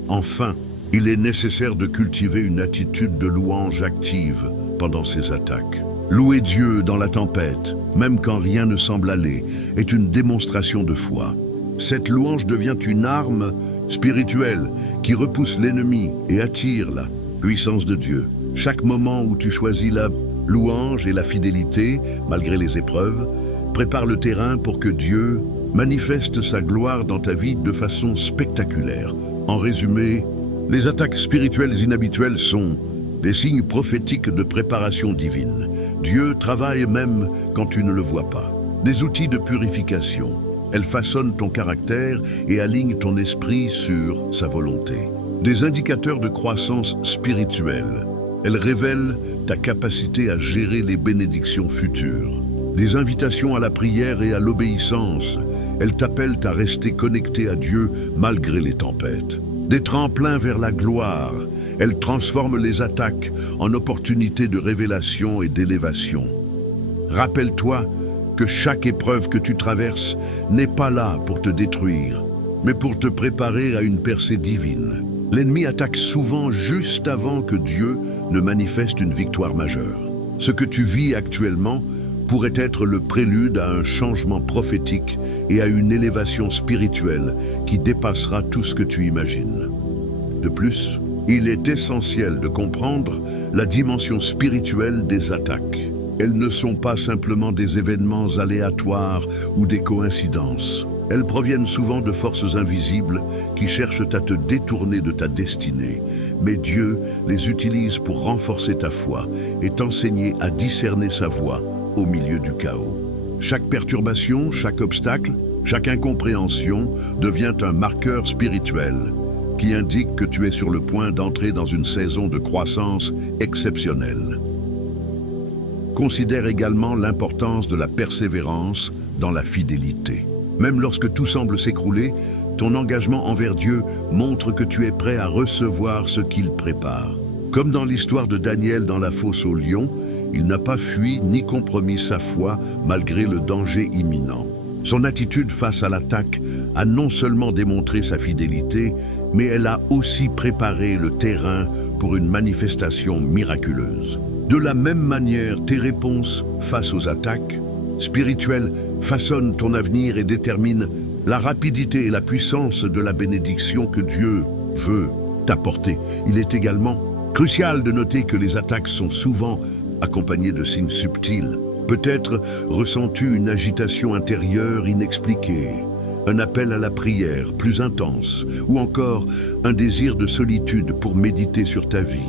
Enfin, il est nécessaire de cultiver une attitude de louange active pendant ces attaques. Louer Dieu dans la tempête, même quand rien ne semble aller, est une démonstration de foi. Cette louange devient une arme spirituelle qui repousse l'ennemi et attire la puissance de Dieu. Chaque moment où tu choisis la louange et la fidélité, malgré les épreuves, prépare le terrain pour que Dieu manifeste sa gloire dans ta vie de façon spectaculaire. En résumé, les attaques spirituelles inhabituelles sont des signes prophétiques de préparation divine. Dieu travaille même quand tu ne le vois pas. Des outils de purification. Elles façonnent ton caractère et alignent ton esprit sur sa volonté. Des indicateurs de croissance spirituelle. Elles révèlent ta capacité à gérer les bénédictions futures. Des invitations à la prière et à l'obéissance. Elles t'appellent à rester connecté à Dieu malgré les tempêtes. Des tremplins vers la gloire. Elles transforment les attaques en opportunités de révélation et d'élévation. Rappelle-toi que chaque épreuve que tu traverses n'est pas là pour te détruire, mais pour te préparer à une percée divine. L'ennemi attaque souvent juste avant que Dieu ne manifeste une victoire majeure. Ce que tu vis actuellement pourrait être le prélude à un changement prophétique et à une élévation spirituelle qui dépassera tout ce que tu imagines. De plus, il est essentiel de comprendre la dimension spirituelle des attaques. Elles ne sont pas simplement des événements aléatoires ou des coïncidences. Elles proviennent souvent de forces invisibles qui cherchent à te détourner de ta destinée. Mais Dieu les utilise pour renforcer ta foi et t'enseigner à discerner sa voie au milieu du chaos. Chaque perturbation, chaque obstacle, chaque incompréhension devient un marqueur spirituel qui indique que tu es sur le point d'entrer dans une saison de croissance exceptionnelle. Considère également l'importance de la persévérance dans la fidélité. Même lorsque tout semble s'écrouler, ton engagement envers Dieu montre que tu es prêt à recevoir ce qu'il prépare. Comme dans l'histoire de Daniel dans la fosse aux lions, il n'a pas fui ni compromis sa foi malgré le danger imminent. Son attitude face à l'attaque a non seulement démontré sa fidélité, mais elle a aussi préparé le terrain pour une manifestation miraculeuse. De la même manière, tes réponses face aux attaques spirituelles façonnent ton avenir et déterminent la rapidité et la puissance de la bénédiction que Dieu veut t'apporter. Il est également crucial de noter que les attaques sont souvent accompagnées de signes subtils. Peut-être ressens-tu une agitation intérieure inexpliquée, un appel à la prière plus intense, ou encore un désir de solitude pour méditer sur ta vie.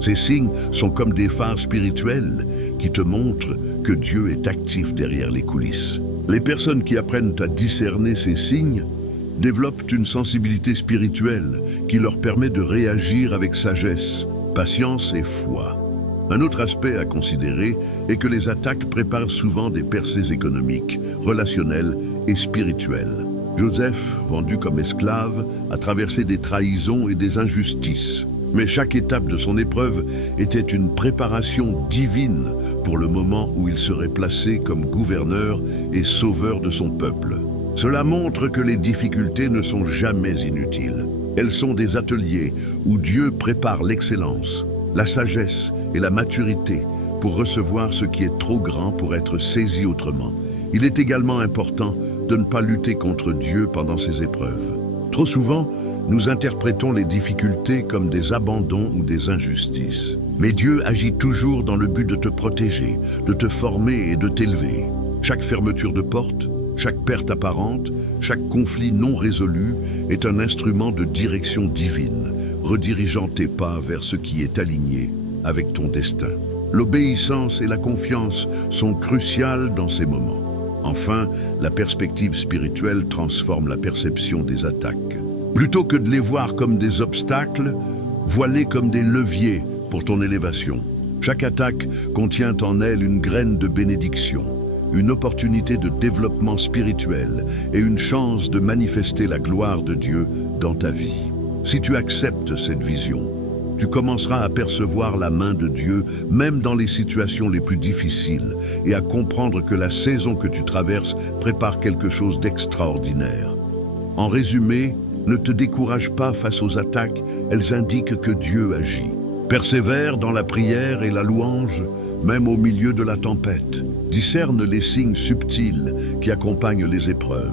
Ces signes sont comme des phares spirituels qui te montrent que Dieu est actif derrière les coulisses. Les personnes qui apprennent à discerner ces signes développent une sensibilité spirituelle qui leur permet de réagir avec sagesse, patience et foi. Un autre aspect à considérer est que les attaques préparent souvent des percées économiques, relationnelles et spirituelles. Joseph, vendu comme esclave, a traversé des trahisons et des injustices. Mais chaque étape de son épreuve était une préparation divine pour le moment où il serait placé comme gouverneur et sauveur de son peuple. Cela montre que les difficultés ne sont jamais inutiles. Elles sont des ateliers où Dieu prépare l'excellence, la sagesse et la maturité pour recevoir ce qui est trop grand pour être saisi autrement. Il est également important de ne pas lutter contre Dieu pendant ces épreuves. Trop souvent, nous interprétons les difficultés comme des abandons ou des injustices. Mais Dieu agit toujours dans le but de te protéger, de te former et de t'élever. Chaque fermeture de porte, chaque perte apparente, chaque conflit non résolu est un instrument de direction divine, redirigeant tes pas vers ce qui est aligné avec ton destin. L'obéissance et la confiance sont cruciales dans ces moments. Enfin, la perspective spirituelle transforme la perception des attaques. Plutôt que de les voir comme des obstacles, vois-les comme des leviers pour ton élévation. Chaque attaque contient en elle une graine de bénédiction, une opportunité de développement spirituel et une chance de manifester la gloire de Dieu dans ta vie. Si tu acceptes cette vision, tu commenceras à percevoir la main de Dieu même dans les situations les plus difficiles et à comprendre que la saison que tu traverses prépare quelque chose d'extraordinaire. En résumé, ne te décourage pas face aux attaques, elles indiquent que Dieu agit. Persévère dans la prière et la louange, même au milieu de la tempête. Discerne les signes subtils qui accompagnent les épreuves.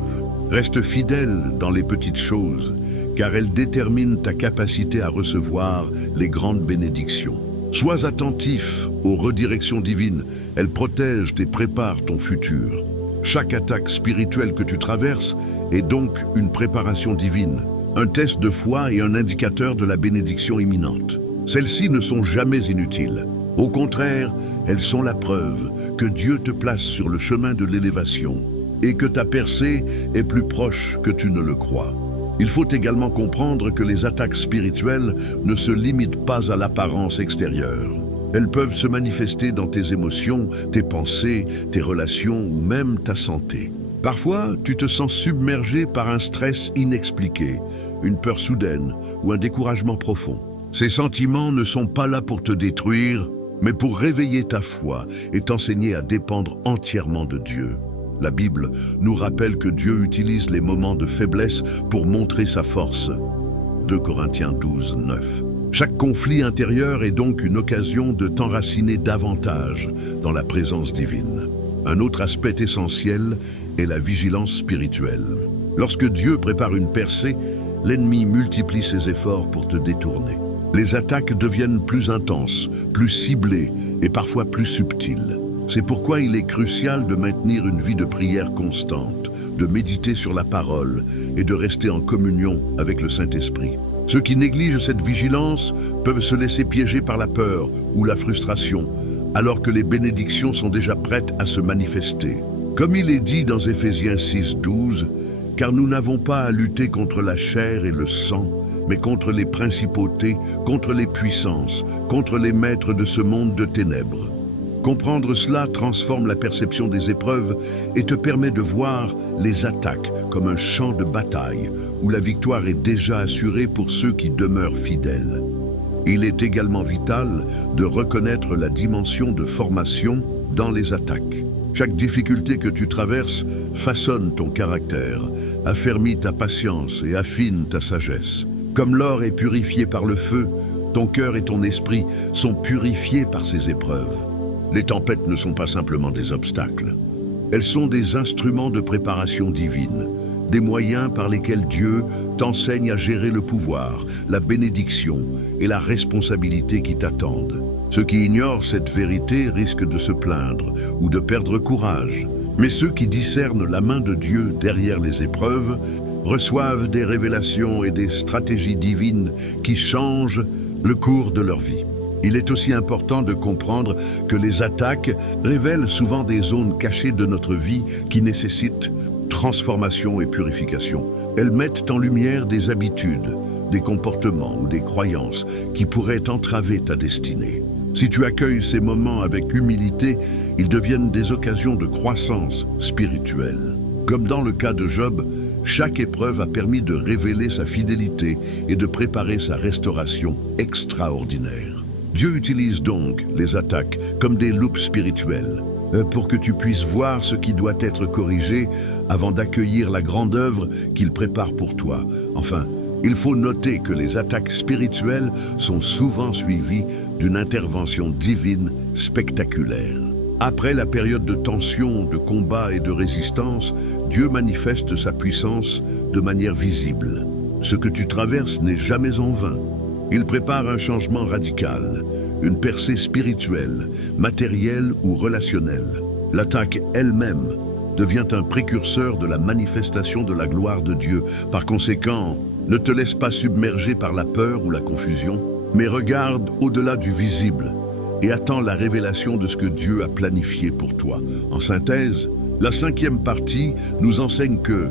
Reste fidèle dans les petites choses, car elles déterminent ta capacité à recevoir les grandes bénédictions. Sois attentif aux redirections divines, elles protègent et préparent ton futur. Chaque attaque spirituelle que tu traverses est donc une préparation divine, un test de foi et un indicateur de la bénédiction imminente. Celles-ci ne sont jamais inutiles. Au contraire, elles sont la preuve que Dieu te place sur le chemin de l'élévation et que ta percée est plus proche que tu ne le crois. Il faut également comprendre que les attaques spirituelles ne se limitent pas à l'apparence extérieure. Elles peuvent se manifester dans tes émotions, tes pensées, tes relations ou même ta santé. Parfois, tu te sens submergé par un stress inexpliqué, une peur soudaine ou un découragement profond. Ces sentiments ne sont pas là pour te détruire, mais pour réveiller ta foi et t'enseigner à dépendre entièrement de Dieu. La Bible nous rappelle que Dieu utilise les moments de faiblesse pour montrer sa force. 2 Corinthiens 12, 9. Chaque conflit intérieur est donc une occasion de t'enraciner davantage dans la présence divine. Un autre aspect essentiel est la vigilance spirituelle. Lorsque Dieu prépare une percée, l'ennemi multiplie ses efforts pour te détourner. Les attaques deviennent plus intenses, plus ciblées et parfois plus subtiles. C'est pourquoi il est crucial de maintenir une vie de prière constante, de méditer sur la parole et de rester en communion avec le Saint-Esprit. Ceux qui négligent cette vigilance peuvent se laisser piéger par la peur ou la frustration, alors que les bénédictions sont déjà prêtes à se manifester. Comme il est dit dans Éphésiens 6, 12, « Car nous n'avons pas à lutter contre la chair et le sang, mais contre les principautés, contre les puissances, contre les maîtres de ce monde de ténèbres. » Comprendre cela transforme la perception des épreuves et te permet de voir les attaques comme un champ de bataille où la victoire est déjà assurée pour ceux qui demeurent fidèles. Il est également vital de reconnaître la dimension de formation dans les attaques. Chaque difficulté que tu traverses façonne ton caractère, affermit ta patience et affine ta sagesse. Comme l'or est purifié par le feu, ton cœur et ton esprit sont purifiés par ces épreuves. Les tempêtes ne sont pas simplement des obstacles. Elles sont des instruments de préparation divine, des moyens par lesquels Dieu t'enseigne à gérer le pouvoir, la bénédiction et la responsabilité qui t'attendent. Ceux qui ignorent cette vérité risquent de se plaindre ou de perdre courage. Mais ceux qui discernent la main de Dieu derrière les épreuves reçoivent des révélations et des stratégies divines qui changent le cours de leur vie. Il est aussi important de comprendre que les attaques révèlent souvent des zones cachées de notre vie qui nécessitent transformation et purification. Elles mettent en lumière des habitudes, des comportements ou des croyances qui pourraient entraver ta destinée. Si tu accueilles ces moments avec humilité, ils deviennent des occasions de croissance spirituelle. Comme dans le cas de Job, Chaque épreuve a permis de révéler sa fidélité et de préparer sa restauration extraordinaire. Dieu utilise donc les attaques comme des loupes spirituelles pour que tu puisses voir ce qui doit être corrigé avant d'accueillir la grande œuvre qu'il prépare pour toi. Enfin, il faut noter que les attaques spirituelles sont souvent suivies d'une intervention divine spectaculaire. Après la période de tension, de combat et de résistance, Dieu manifeste sa puissance de manière visible. Ce que tu traverses n'est jamais en vain. Il prépare un changement radical, une percée spirituelle, matérielle ou relationnelle. L'attaque elle-même devient un précurseur de la manifestation de la gloire de Dieu. Par conséquent, ne te laisse pas submerger par la peur ou la confusion, mais regarde au-delà du visible et attends la révélation de ce que Dieu a planifié pour toi. En synthèse, la 5e partie nous enseigne que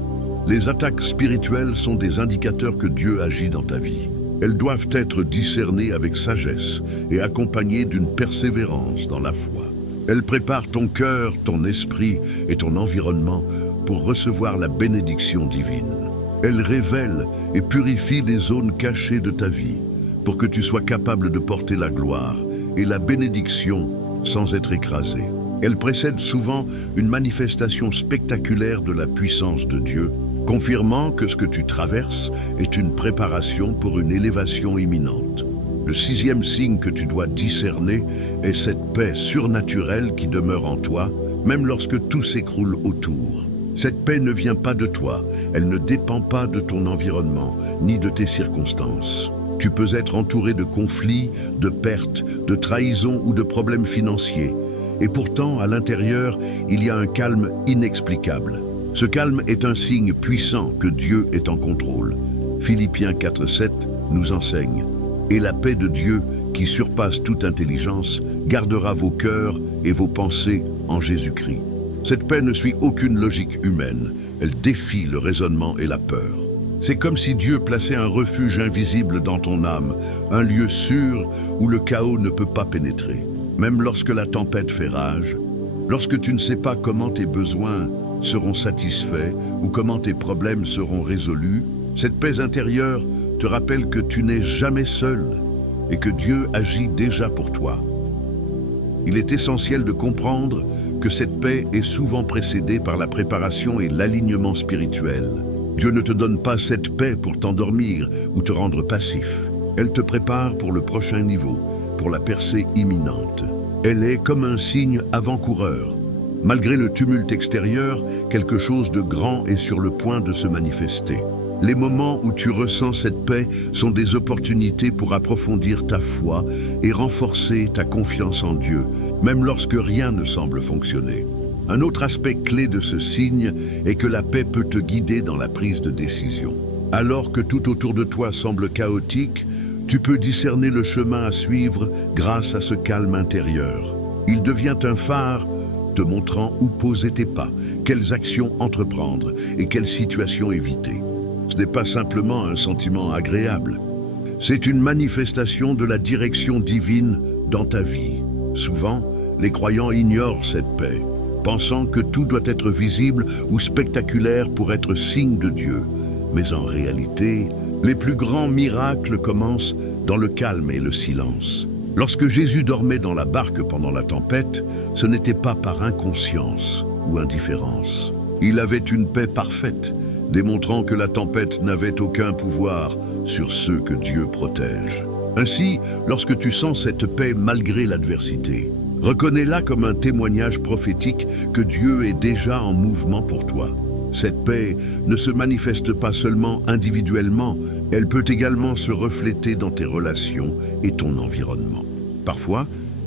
les attaques spirituelles sont des indicateurs que Dieu agit dans ta vie. Elles doivent être discernées avec sagesse et accompagnées d'une persévérance dans la foi. Elles préparent ton cœur, ton esprit et ton environnement pour recevoir la bénédiction divine. Elles révèlent et purifient les zones cachées de ta vie pour que tu sois capable de porter la gloire et la bénédiction sans être écrasé. Elles précèdent souvent une manifestation spectaculaire de la puissance de Dieu, confirmant que ce que tu traverses est une préparation pour une élévation imminente. Le 6e signe que tu dois discerner est cette paix surnaturelle qui demeure en toi, même lorsque tout s'écroule autour. Cette paix ne vient pas de toi, elle ne dépend pas de ton environnement, ni de tes circonstances. Tu peux être entouré de conflits, de pertes, de trahisons ou de problèmes financiers. Et pourtant, à l'intérieur, il y a un calme inexplicable. Ce calme est un signe puissant que Dieu est en contrôle. Philippiens 4,7 nous enseigne « Et la paix de Dieu, qui surpasse toute intelligence, gardera vos cœurs et vos pensées en Jésus-Christ. » Cette paix ne suit aucune logique humaine. Elle défie le raisonnement et la peur. C'est comme si Dieu plaçait un refuge invisible dans ton âme, un lieu sûr où le chaos ne peut pas pénétrer. Même lorsque la tempête fait rage, lorsque tu ne sais pas comment tes besoins seront satisfaits ou comment tes problèmes seront résolus, cette paix intérieure te rappelle que tu n'es jamais seul et que Dieu agit déjà pour toi. Il est essentiel de comprendre que cette paix est souvent précédée par la préparation et l'alignement spirituel. Dieu ne te donne pas cette paix pour t'endormir ou te rendre passif. Elle te prépare pour le prochain niveau, pour la percée imminente. Elle est comme un signe avant-coureur. Malgré le tumulte extérieur, quelque chose de grand est sur le point de se manifester. Les moments où tu ressens cette paix sont des opportunités pour approfondir ta foi et renforcer ta confiance en Dieu, même lorsque rien ne semble fonctionner. Un autre aspect clé de ce signe est que la paix peut te guider dans la prise de décision. Alors que tout autour de toi semble chaotique, tu peux discerner le chemin à suivre grâce à ce calme intérieur. Il devient un phare te montrant où poser tes pas, quelles actions entreprendre et quelles situations éviter. Ce n'est pas simplement un sentiment agréable, c'est une manifestation de la direction divine dans ta vie. Souvent, les croyants ignorent cette paix, pensant que tout doit être visible ou spectaculaire pour être signe de Dieu. Mais en réalité, les plus grands miracles commencent dans le calme et le silence. Lorsque Jésus dormait dans la barque pendant la tempête, ce n'était pas par inconscience ou indifférence. Il avait une paix parfaite, démontrant que la tempête n'avait aucun pouvoir sur ceux que Dieu protège. Ainsi, lorsque tu sens cette paix malgré l'adversité, reconnais-la comme un témoignage prophétique que Dieu est déjà en mouvement pour toi. Cette paix ne se manifeste pas seulement individuellement, elle peut également se refléter dans tes relations et ton environnement. Parfois,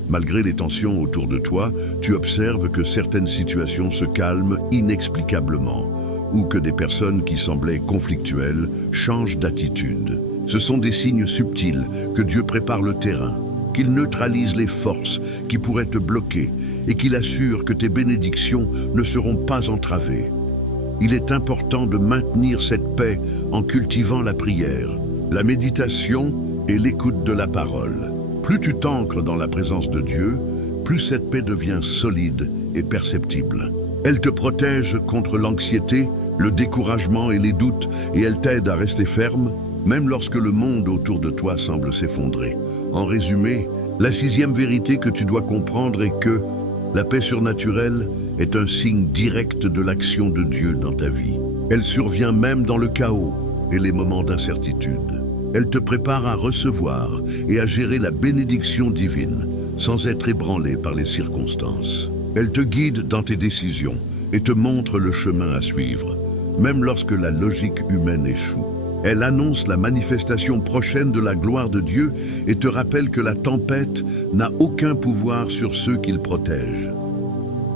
malgré les tensions autour de toi, tu observes que certaines situations se calment inexplicablement ou que des personnes qui semblaient conflictuelles changent d'attitude. Ce sont des signes subtils que Dieu prépare le terrain, qu'il neutralise les forces qui pourraient te bloquer et qu'il assure que tes bénédictions ne seront pas entravées. Il est important de maintenir cette paix en cultivant la prière, la méditation et l'écoute de la parole. Plus tu t'ancres dans la présence de Dieu, plus cette paix devient solide et perceptible. Elle te protège contre l'anxiété, le découragement et les doutes, et elle t'aide à rester ferme, même lorsque le monde autour de toi semble s'effondrer. En résumé, la sixième vérité que tu dois comprendre est que la paix surnaturelle est un signe direct de l'action de Dieu dans ta vie. Elle survient même dans le chaos et les moments d'incertitude. Elle te prépare à recevoir et à gérer la bénédiction divine sans être ébranlé par les circonstances. Elle te guide dans tes décisions et te montre le chemin à suivre, même lorsque la logique humaine échoue. Elle annonce la manifestation prochaine de la gloire de Dieu et te rappelle que la tempête n'a aucun pouvoir sur ceux qu'il protège.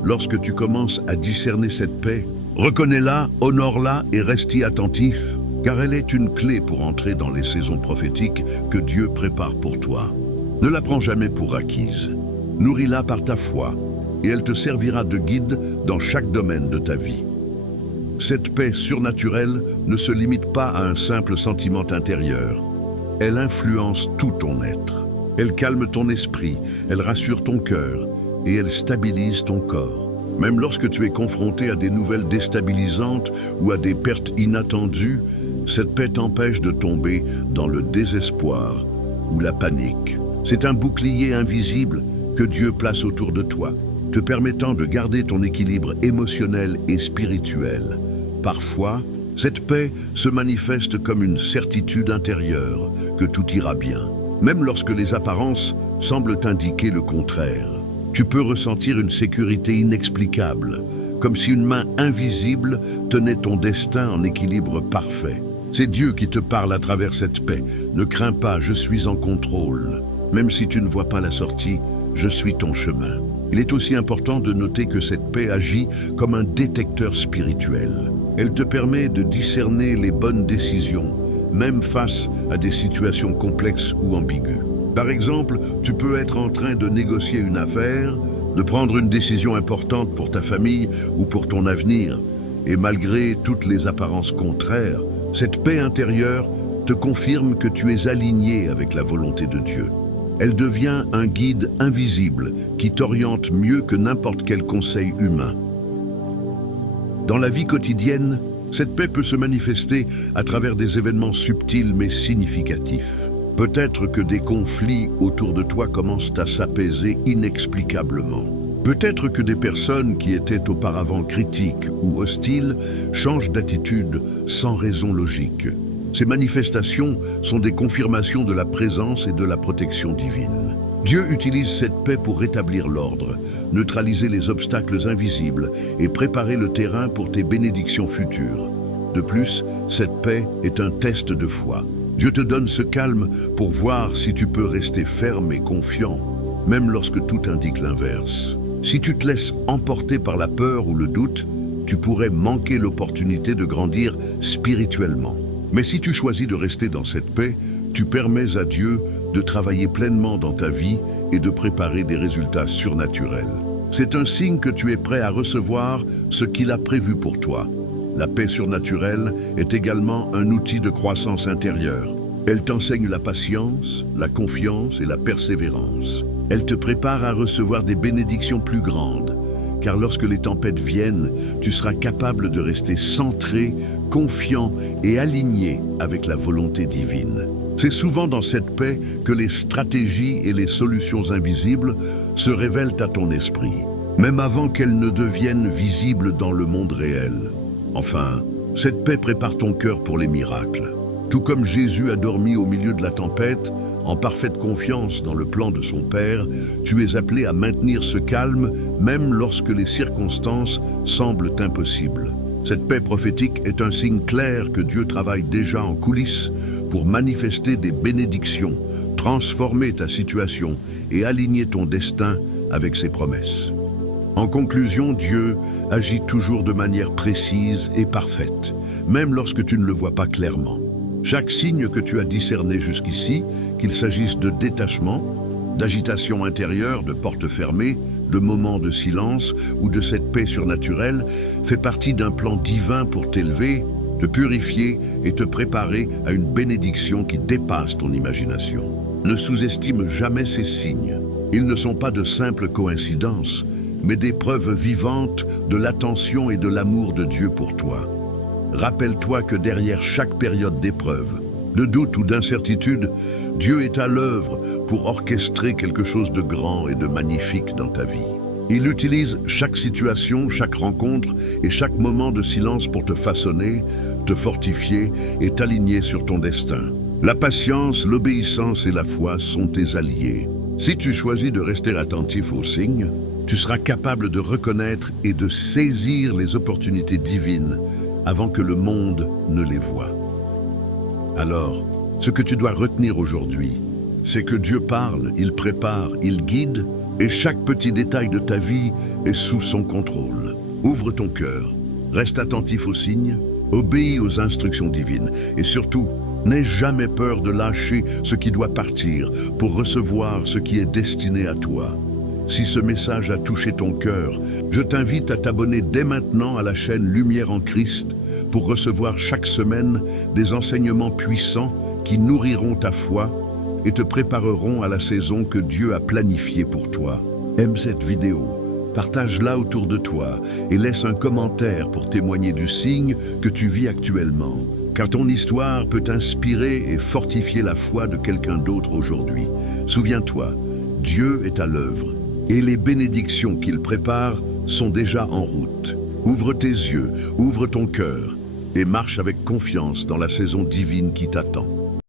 Lorsque tu commences à discerner cette paix, reconnais-la, honore-la et reste-y attentif, car elle est une clé pour entrer dans les saisons prophétiques que Dieu prépare pour toi. Ne la prends jamais pour acquise. Nourris-la par ta foi et elle te servira de guide dans chaque domaine de ta vie. Cette paix surnaturelle ne se limite pas à un simple sentiment intérieur. Elle influence tout ton être. Elle calme ton esprit, elle rassure ton cœur et elle stabilise ton corps. Même lorsque tu es confronté à des nouvelles déstabilisantes ou à des pertes inattendues, cette paix t'empêche de tomber dans le désespoir ou la panique. C'est un bouclier invisible que Dieu place autour de toi, te permettant de garder ton équilibre émotionnel et spirituel. Parfois, cette paix se manifeste comme une certitude intérieure que tout ira bien, même lorsque les apparences semblent indiquer le contraire. Tu peux ressentir une sécurité inexplicable, comme si une main invisible tenait ton destin en équilibre parfait. C'est Dieu qui te parle à travers cette paix. Ne crains pas, je suis en contrôle. Même si tu ne vois pas la sortie, je suis ton chemin. Il est aussi important de noter que cette paix agit comme un détecteur spirituel. Elle te permet de discerner les bonnes décisions, même face à des situations complexes ou ambiguës. Par exemple, tu peux être en train de négocier une affaire, de prendre une décision importante pour ta famille ou pour ton avenir, et malgré toutes les apparences contraires, cette paix intérieure te confirme que tu es aligné avec la volonté de Dieu. Elle devient un guide invisible qui t'oriente mieux que n'importe quel conseil humain. Dans la vie quotidienne, cette paix peut se manifester à travers des événements subtils mais significatifs. Peut-être que des conflits autour de toi commencent à s'apaiser inexplicablement. Peut-être que des personnes qui étaient auparavant critiques ou hostiles changent d'attitude sans raison logique. Ces manifestations sont des confirmations de la présence et de la protection divine. Dieu utilise cette paix pour rétablir l'ordre, neutraliser les obstacles invisibles et préparer le terrain pour tes bénédictions futures. De plus, cette paix est un test de foi. Dieu te donne ce calme pour voir si tu peux rester ferme et confiant, même lorsque tout indique l'inverse. Si tu te laisses emporter par la peur ou le doute, tu pourrais manquer l'opportunité de grandir spirituellement. Mais si tu choisis de rester dans cette paix, tu permets à Dieu de travailler pleinement dans ta vie et de préparer des résultats surnaturels. C'est un signe que tu es prêt à recevoir ce qu'il a prévu pour toi. La paix surnaturelle est également un outil de croissance intérieure. Elle t'enseigne la patience, la confiance et la persévérance. Elle te prépare à recevoir des bénédictions plus grandes, car lorsque les tempêtes viennent, tu seras capable de rester centré, confiant et aligné avec la volonté divine. C'est souvent dans cette paix que les stratégies et les solutions invisibles se révèlent à ton esprit, même avant qu'elles ne deviennent visibles dans le monde réel. Enfin, cette paix prépare ton cœur pour les miracles. Tout comme Jésus a dormi au milieu de la tempête, en parfaite confiance dans le plan de son Père, tu es appelé à maintenir ce calme même lorsque les circonstances semblent impossibles. Cette paix prophétique est un signe clair que Dieu travaille déjà en coulisses pour manifester des bénédictions, transformer ta situation et aligner ton destin avec ses promesses. En conclusion, Dieu agit toujours de manière précise et parfaite, même lorsque tu ne le vois pas clairement. Chaque signe que tu as discerné jusqu'ici, qu'il s'agisse de détachement, d'agitation intérieure, de portes fermées, de moments de silence ou de cette paix surnaturelle, fait partie d'un plan divin pour t'élever, te purifier et te préparer à une bénédiction qui dépasse ton imagination. Ne sous-estime jamais ces signes. Ils ne sont pas de simples coïncidences, mais des preuves vivantes de l'attention et de l'amour de Dieu pour toi. rappelle-toi que derrière chaque période d'épreuve, de doute ou d'incertitude, Dieu est à l'œuvre pour orchestrer quelque chose de grand et de magnifique dans ta vie. Il utilise chaque situation, chaque rencontre et chaque moment de silence pour te façonner, te fortifier et t'aligner sur ton destin. La patience, l'obéissance et la foi sont tes alliés. Si tu choisis de rester attentif aux signes, tu seras capable de reconnaître et de saisir les opportunités divines avant que le monde ne les voie. Alors, ce que tu dois retenir aujourd'hui, c'est que Dieu parle, il prépare, il guide, et chaque petit détail de ta vie est sous son contrôle. Ouvre ton cœur, reste attentif aux signes, obéis aux instructions divines, et surtout, n'aie jamais peur de lâcher ce qui doit partir pour recevoir ce qui est destiné à toi. Si ce message a touché ton cœur, je t'invite à t'abonner dès maintenant à la chaîne Lumière en Christ pour recevoir chaque semaine des enseignements puissants qui nourriront ta foi et te prépareront à la saison que Dieu a planifiée pour toi. Aime cette vidéo, partage-la autour de toi et laisse un commentaire pour témoigner du signe que tu vis actuellement, car ton histoire peut inspirer et fortifier la foi de quelqu'un d'autre aujourd'hui. Souviens-toi, Dieu est à l'œuvre et les bénédictions qu'il prépare sont déjà en route. Ouvre tes yeux, ouvre ton cœur et marche avec confiance dans la saison divine qui t'attend.